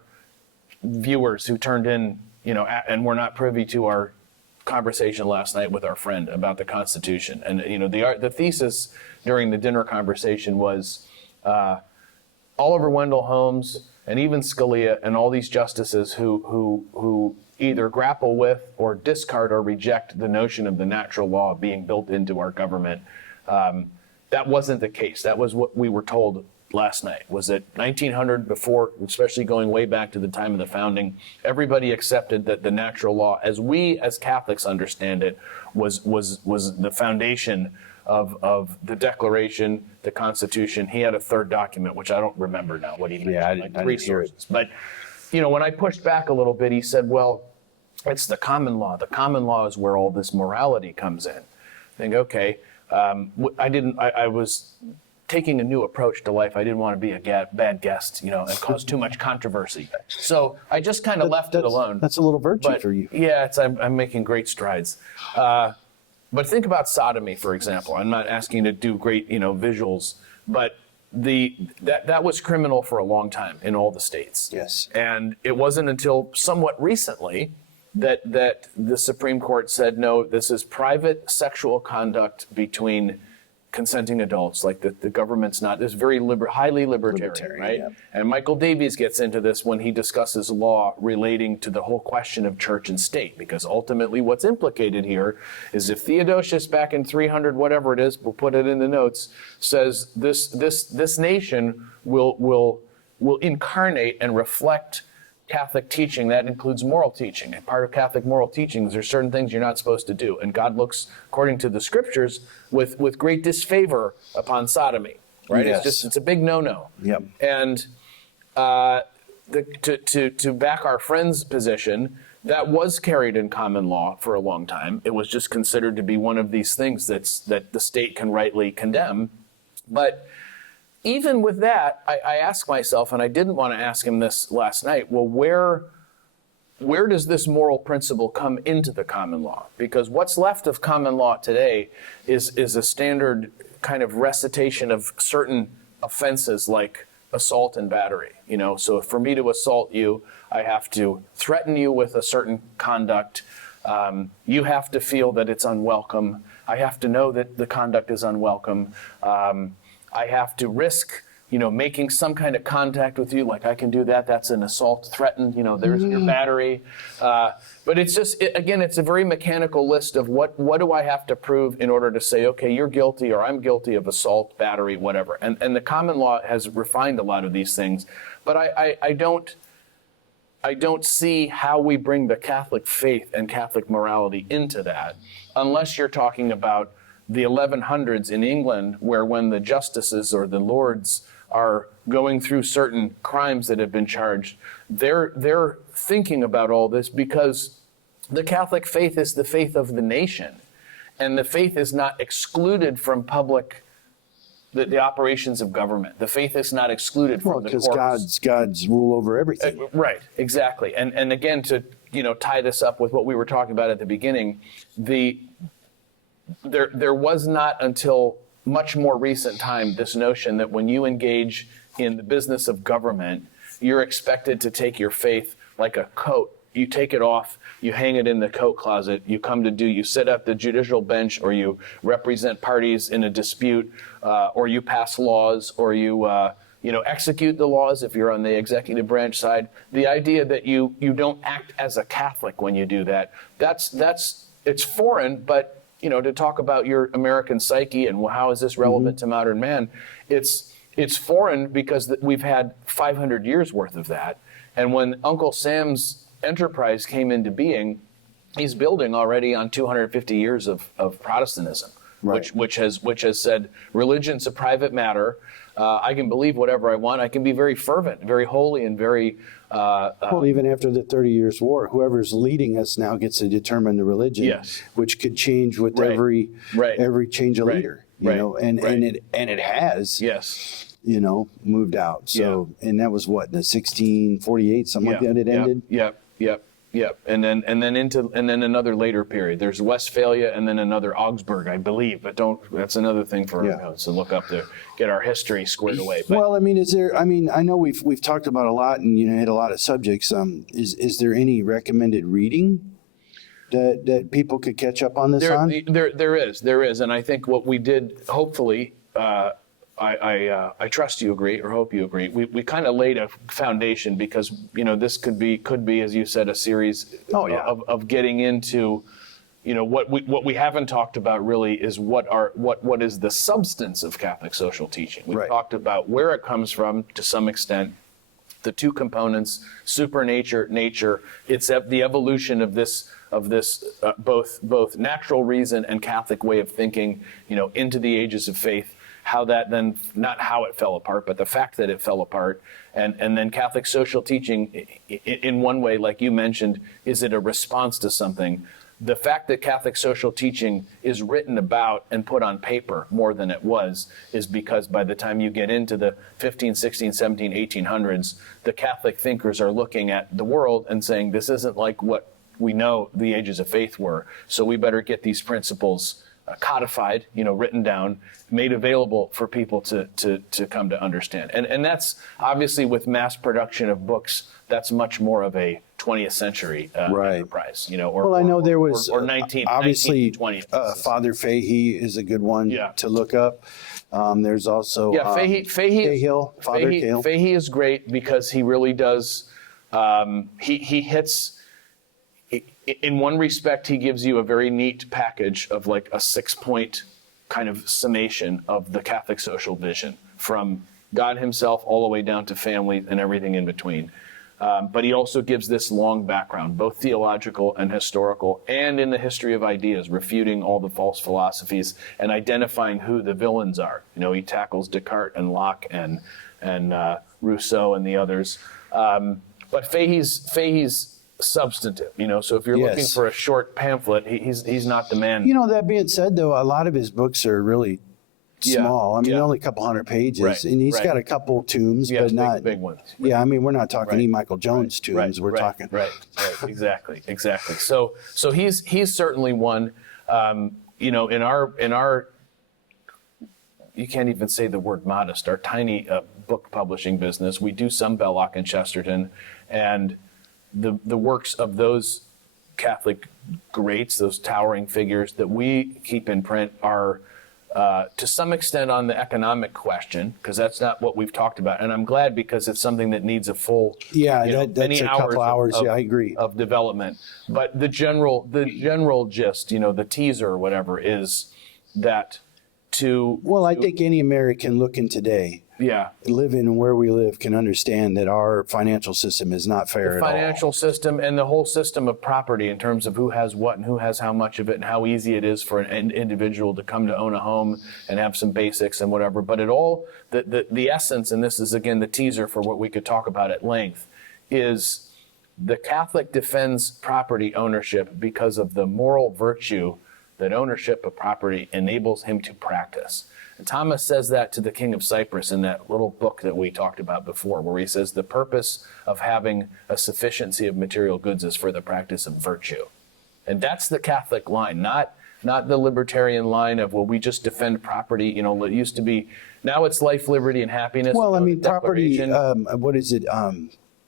viewers who turned in, and were not privy to our conversation last night with our friend about the Constitution. And, the thesis during the dinner conversation was Oliver Wendell Holmes and even Scalia and all these justices who either grapple with or discard or reject the notion of the natural law being built into our government. That wasn't the case. That was what we were told last night, was that 1900, before, especially going way back to the time of the founding, everybody accepted that the natural law, as we as Catholics understand it, was the foundation of the Declaration, the Constitution. He had a third document, which I don't remember now what he mentioned, three sources. But, when I pushed back a little bit, he said, well, it's the common law. The common law is where all this morality comes in. I think, okay, I was taking a new approach to life. I didn't want to be a bad guest, and cause too much controversy. So I just kind of left it alone. That's a little virtue for you. Yeah, I'm making great strides. But think about sodomy, for example. I'm not asking you to do great, visuals, but that was criminal for a long time in all the states. Yes. And it wasn't until somewhat recently that the Supreme Court said, no, this is private sexual conduct between consenting adults. Like the government's not, it's very highly libertarian, right? Yeah. And Michael Davies gets into this when he discusses law relating to the whole question of church and state, because ultimately what's implicated here is if Theodosius back in 300, whatever it is, we'll put it in the notes, says this nation will incarnate and reflect Catholic teaching, that includes moral teaching. And part of Catholic moral teaching is there's certain things you're not supposed to do. And God looks, according to the scriptures, with great disfavor upon sodomy, right? Yes. It's a big no-no. Yep. And to back our friend's position, that was carried in common law for a long time. It was just considered to be one of these things that the state can rightly condemn. But even with that, I ask myself, and I didn't want to ask him this last night, well, where does this moral principle come into the common law? Because what's left of common law today is a standard kind of recitation of certain offenses like assault and battery. So for me to assault you, I have to threaten you with a certain conduct. You have to feel that it's unwelcome. I have to know that the conduct is unwelcome. I have to risk, making some kind of contact with you, like I can do that. That's an assault, threatened, there's your battery. But it's just, it's a very mechanical list of what do I have to prove in order to say, okay, you're guilty or I'm guilty of assault, battery, whatever. And the common law has refined a lot of these things. But I don't see how we bring the Catholic faith and Catholic morality into that, unless you're talking about the 1100s in England, where when the justices or the lords are going through certain crimes that have been charged, they're thinking about all this because the Catholic faith is the faith of the nation, and the faith is not excluded from the operations of government. The faith is not excluded from the courts. Because God's rule over everything. Right, exactly. And again, to tie this up with what we were talking about at the beginning, There was not until much more recent time this notion that when you engage in the business of government, you're expected to take your faith like a coat. You take it off, you hang it in the coat closet, you sit at the judicial bench, or you represent parties in a dispute, or you pass laws, or you execute the laws if you're on the executive branch side. The idea that you don't act as a Catholic when you do that, it's foreign, but to talk about your American psyche and how is this relevant to modern man, it's foreign because we've had 500 years worth of that. And when Uncle Sam's enterprise came into being, he's building already on 250 years of Protestantism, right. which has said religion's a private matter. I can believe whatever I want. I can be very fervent, very holy, and very... well, even after the 30 Years' War, whoever's leading us now gets to determine the religion, yes. which could change with Right. every change of Right. leader, Right. and Right. it has, Yes. moved out. So, and that was what, the 1648, something like that it ended? Yep. And then another later period. There's Westphalia and then another Augsburg, I believe. But that's another thing for us to look up to get our history squared away. But, Well, I know we've talked about a lot and hit a lot of subjects. Is there any recommended reading that people could catch up on this on? There is. And I think what we did, hopefully, I trust you agree, or hope you agree. We kind of laid a foundation because this could be, as you said, a series of getting into what we haven't talked about really is what is the substance of Catholic social teaching. We've talked about where it comes from to some extent, the two components, supernature, nature. It's the evolution of this both natural reason and Catholic way of thinking, into the ages of faith. How that then, not how it fell apart, but the fact that it fell apart. And then Catholic social teaching, in one way, like you mentioned, is it a response to something? The fact that Catholic social teaching is written about and put on paper more than it was is because by the time you get into the 15, 16, 17, 1800s, the Catholic thinkers are looking at the world and saying, this isn't like what we know the ages of faith were, so we better get these principles codified, written down, made available for people to come to understand. And that's obviously with mass production of books, that's much more of a 20th century enterprise, Well, I know there was or 19th, obviously 19th, 20th. Father Fahey is a good one to look up. There's also Fahey Cahill, Father Cahill. Fahey is great because he really does. He hits. In one respect, he gives you a very neat package of like a 6-point kind of summation of the Catholic social vision from God himself all the way down to family and everything in between. But he also gives this long background, both theological and historical, and in the history of ideas, refuting all the false philosophies and identifying who the villains are. He tackles Descartes and Locke and Rousseau and the others. But Fahey's substantive, so if you're looking for a short pamphlet, he's not the man. That being said, though, a lot of his books are really small. Only a couple hundred pages, and he's got a couple tombs, but not big ones. Yeah, we're not talking E. Michael Jones tombs. We're talking exactly. So he's certainly one. In our you can't even say the word modest. Our tiny book publishing business, we do some Belloc and Chesterton, and the works of those Catholic greats, those towering figures that we keep in print are to some extent on the economic question, because that's not what we've talked about. And I'm glad because it's something that needs a full that's many a couple hours. I agree. Of development. But the general gist, the teaser or whatever is that I think any American looking today, living where we live, can understand that our financial system is not fair at all. The financial system and the whole system of property in terms of who has what and who has how much of it and how easy it is for an individual to come to own a home and have some basics and whatever. But it all, the essence, and this is again the teaser for what we could talk about at length, is the Catholic defends property ownership because of the moral virtue that ownership of property enables him to practice. And Thomas says that to the King of Cyprus in that little book that we talked about before, where he says the purpose of having a sufficiency of material goods is for the practice of virtue. And that's the Catholic line, not the libertarian line of, well, we just defend property. It used to be, now it's life, liberty, and happiness. Well, property, what is it?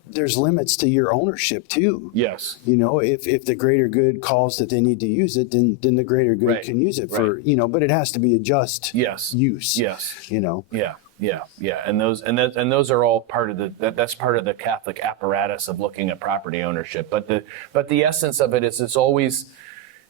There's limits to your ownership too. Yes. If the greater good calls that they need to use it, then the greater good can use it for, but it has to be a just use. Yes. Yeah, and those are all part of that's part of the Catholic apparatus of looking at property ownership. But the essence of it is it's always.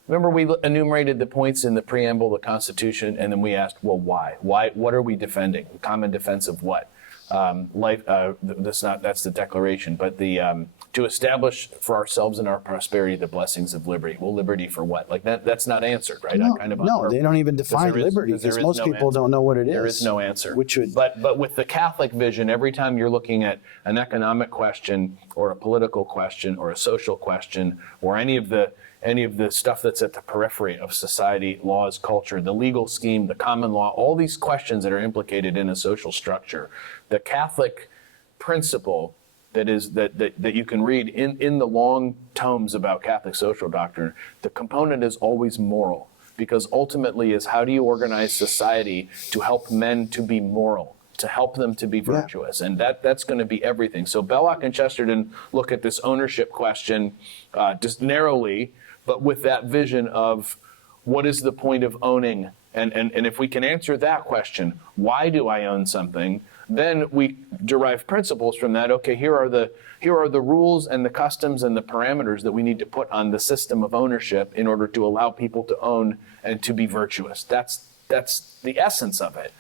Remember, we enumerated the points in the preamble, the Constitution, and then we asked, well, why? Why? What are we defending? Common defense of what? Life. That's the Declaration, but to establish for ourselves and our prosperity the blessings of liberty. Well, liberty for what? Like that? That's not answered, right? No, they don't even define liberty because most people don't know what it is. There is no answer. But with the Catholic vision, every time you're looking at an economic question or a political question or a social question or any of the stuff that's at the periphery of society, laws, culture, the legal scheme, the common law, all these questions that are implicated in a social structure, the Catholic principle that you can read in the long tomes about Catholic social doctrine, the component is always moral, because ultimately is how do you organize society to help men to be moral, to help them to be virtuous, and that's going to be everything. So Belloc and Chesterton look at this ownership question just narrowly, but with that vision of what is the point of owning, and if we can answer that question, why do I own something? Then we derive principles from that. Okay, here are the rules and the customs and the parameters that we need to put on the system of ownership in order to allow people to own and to be virtuous. That's the essence of it.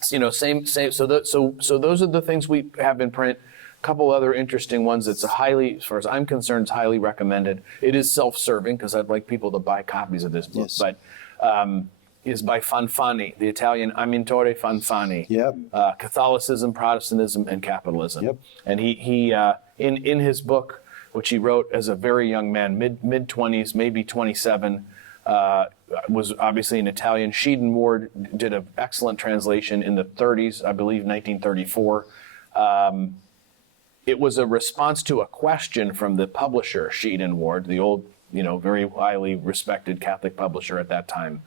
Same. So those are the things we have in print. A couple other interesting ones. It's as far as I'm concerned, it's highly recommended. It is self-serving because I'd like people to buy copies of this book. Yes. But is by Fanfani, the Italian Amintore Fanfani. Yep. Catholicism, Protestantism, and Capitalism. Yep. And he in his book, which he wrote as a very young man, mid-20s, maybe 27, was obviously an Italian. Sheedon Ward did an excellent translation in the 30s, I believe 1934. It was a response to a question from the publisher, Sheedon Ward, the old, very highly respected Catholic publisher at that time.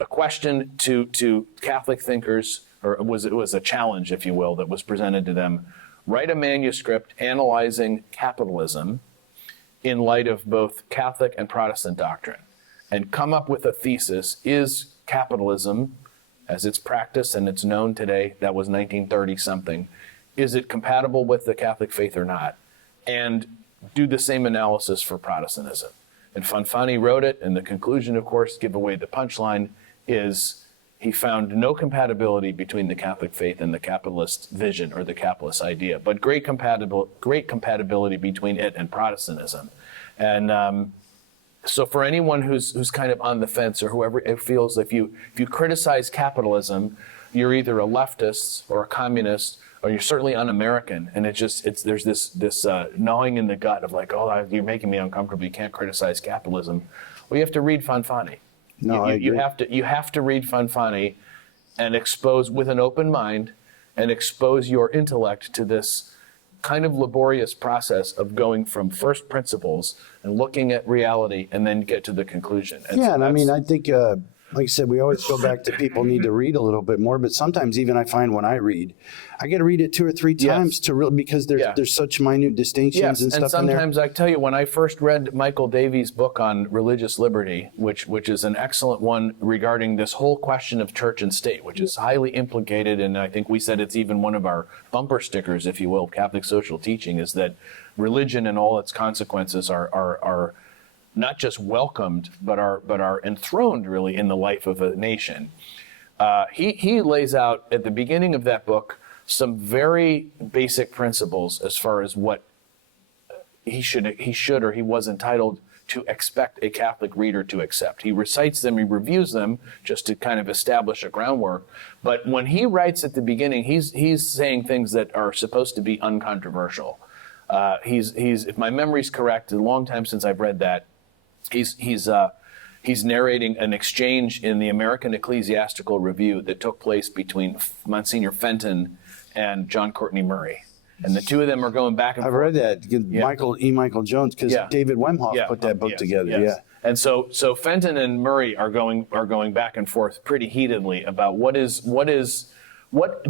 A question to Catholic thinkers, or it was a challenge, if you will, that was presented to them. Write a manuscript analyzing capitalism in light of both Catholic and Protestant doctrine, and come up with a thesis. Is capitalism, as it's practiced and it's known today, that was 1930-something, is it compatible with the Catholic faith or not? And do the same analysis for Protestantism. And Fanfani wrote it, and the conclusion, of course, give away the punchline, is he found no compatibility between the Catholic faith and the capitalist vision or the capitalist idea, but great compatibility between it and Protestantism. And so for anyone who's kind of on the fence, or whoever it feels, if you criticize capitalism, you're either a leftist or a communist, or you're certainly un-American, and there's this gnawing in the gut of like, oh, you're making me uncomfortable. You can't criticize capitalism. Well, you have to read Fanfani. No, I agree. You have to read Fanfani, and expose with an open mind, and expose your intellect to this kind of laborious process of going from first principles and looking at reality, and then get to the conclusion. And I mean, I think. Like I said, we always go back to people need to read a little bit more, but sometimes even I find when I read, I got to read it 2 or 3 times because there's such minute distinctions and stuff in there. And sometimes I tell you, when I first read Michael Davies' book on religious liberty, which is an excellent one regarding this whole question of church and state, which is highly implicated, and I think we said it's even one of our bumper stickers, if you will, Catholic social teaching, is that religion and all its consequences are not just welcomed, but are enthroned really in the life of a nation. He lays out at the beginning of that book some very basic principles as far as what he should or he was entitled to expect a Catholic reader to accept. He recites them, he reviews them just to kind of establish a groundwork. But when he writes at the beginning, he's saying things that are supposed to be uncontroversial. He's if my memory's correct, a long time since I've read that. He's narrating an exchange in the American Ecclesiastical Review that took place between Monsignor Fenton and John Courtney Murray. And the two of them are going back and forth. I've read that, Michael Jones, because David Wemhoff put that book together. Yes. Yeah. And so Fenton and Murray are going back and forth pretty heatedly about what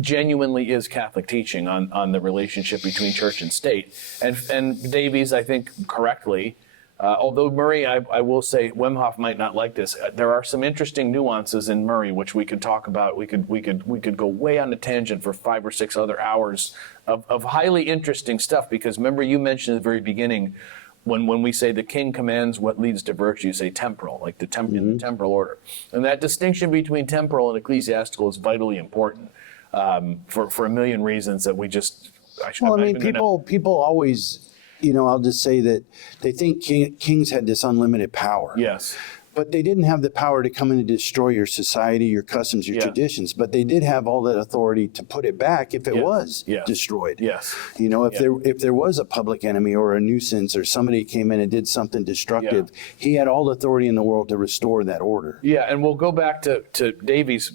genuinely is Catholic teaching on the relationship between church and state. And Davies, I think correctly, Although Murray, I will say, Wim Hof might not like this. There are some interesting nuances in Murray which we could talk about. We could go way on a tangent for 5 or 6 other hours of highly interesting stuff. Because remember, you mentioned at the very beginning, when we say the king commands what leads to virtue, you say temporal, like the in the temporal order. And that distinction between temporal and ecclesiastical is vitally important for a million reasons that we just. Well, I mean, people always, I'll just say that they think kings had this unlimited power. Yes. But they didn't have the power to come in and destroy your society, your customs, your traditions. But they did have all that authority to put it back if it was destroyed. Yes. If there was a public enemy or a nuisance or somebody came in and did something destructive, he had all the authority in the world to restore that order. Yeah, and we'll go back to Davies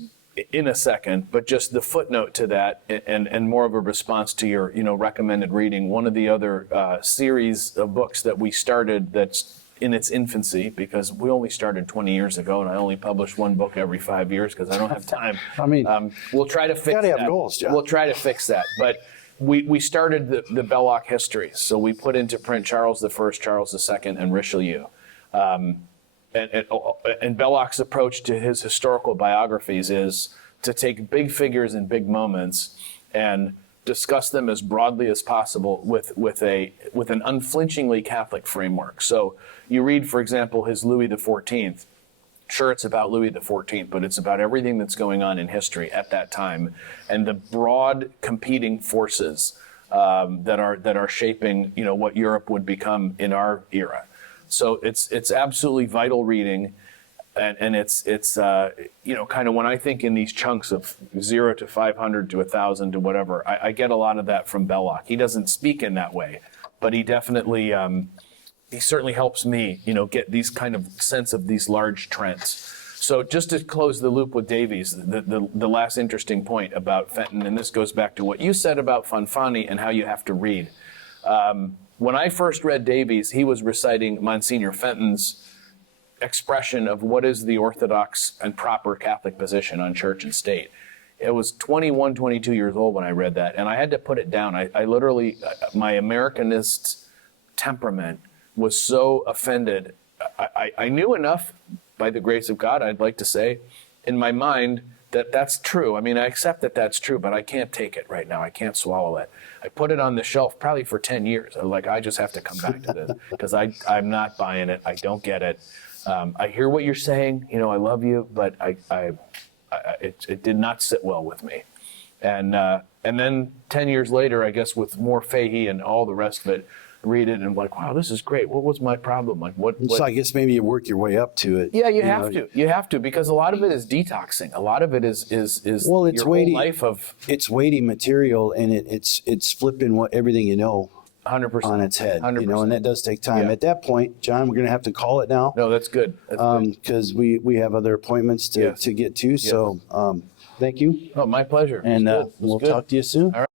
in a second, but just the footnote to that and more of a response to your recommended reading. One of the other series of books that we started that's in its infancy, because we only started 20 years ago, and I only publish one book every 5 years because I don't have time. I mean, we'll try to fix that. You gotta have goals, John. We'll try to fix that, but we started the Belloc history, so we put into print Charles I, Charles II, and Richelieu. And Belloc's approach to his historical biographies is to take big figures and big moments and discuss them as broadly as possible with an unflinchingly Catholic framework. So you read, for example, his Louis XIV. Sure, it's about Louis XIV, but it's about everything that's going on in history at that time and the broad competing forces that are shaping what Europe would become in our era. So it's absolutely vital reading, and it's kind of when I think in these chunks of 0 to 500 to 1,000 to whatever, I get a lot of that from Belloc. He doesn't speak in that way, but he definitely he certainly helps me get these kind of sense of these large trends. So just to close the loop with Davies, the last interesting point about Fenton, and this goes back to what you said about Fanfani and how you have to read. When I first read Davies, he was reciting Monsignor Fenton's expression of what is the orthodox and proper Catholic position on church and state. I was 21, 22 years old when I read that, and I had to put it down. I literally, my Americanist temperament was so offended. I knew enough, by the grace of God, I'd like to say, in my mind, that's true. I mean, I accept that that's true, but I can't take it right now. I can't swallow it. I put it on the shelf probably for 10 years. I'm like, I just have to come back to this because I'm not buying it. I don't get it. I hear what you're saying. I love you, but it did not sit well with me. And then 10 years later, I guess with more Fahey and all the rest of it, read it and I'm like, wow, this is great. What was my problem? Like what? So I guess maybe you work your way up to it. Yeah, you have to. You have to, because a lot of it is detoxing. A lot of it is well, it's your weighty, whole life of. It's weighty material, and it's flipping everything 100% on its head. 100%. And that does take time. Yeah. At that point, John, we're going to have to call it now. No, that's good. Because we have other appointments to get to. So thank you. Oh, my pleasure. And It was we'll good. talk to you soon. All right.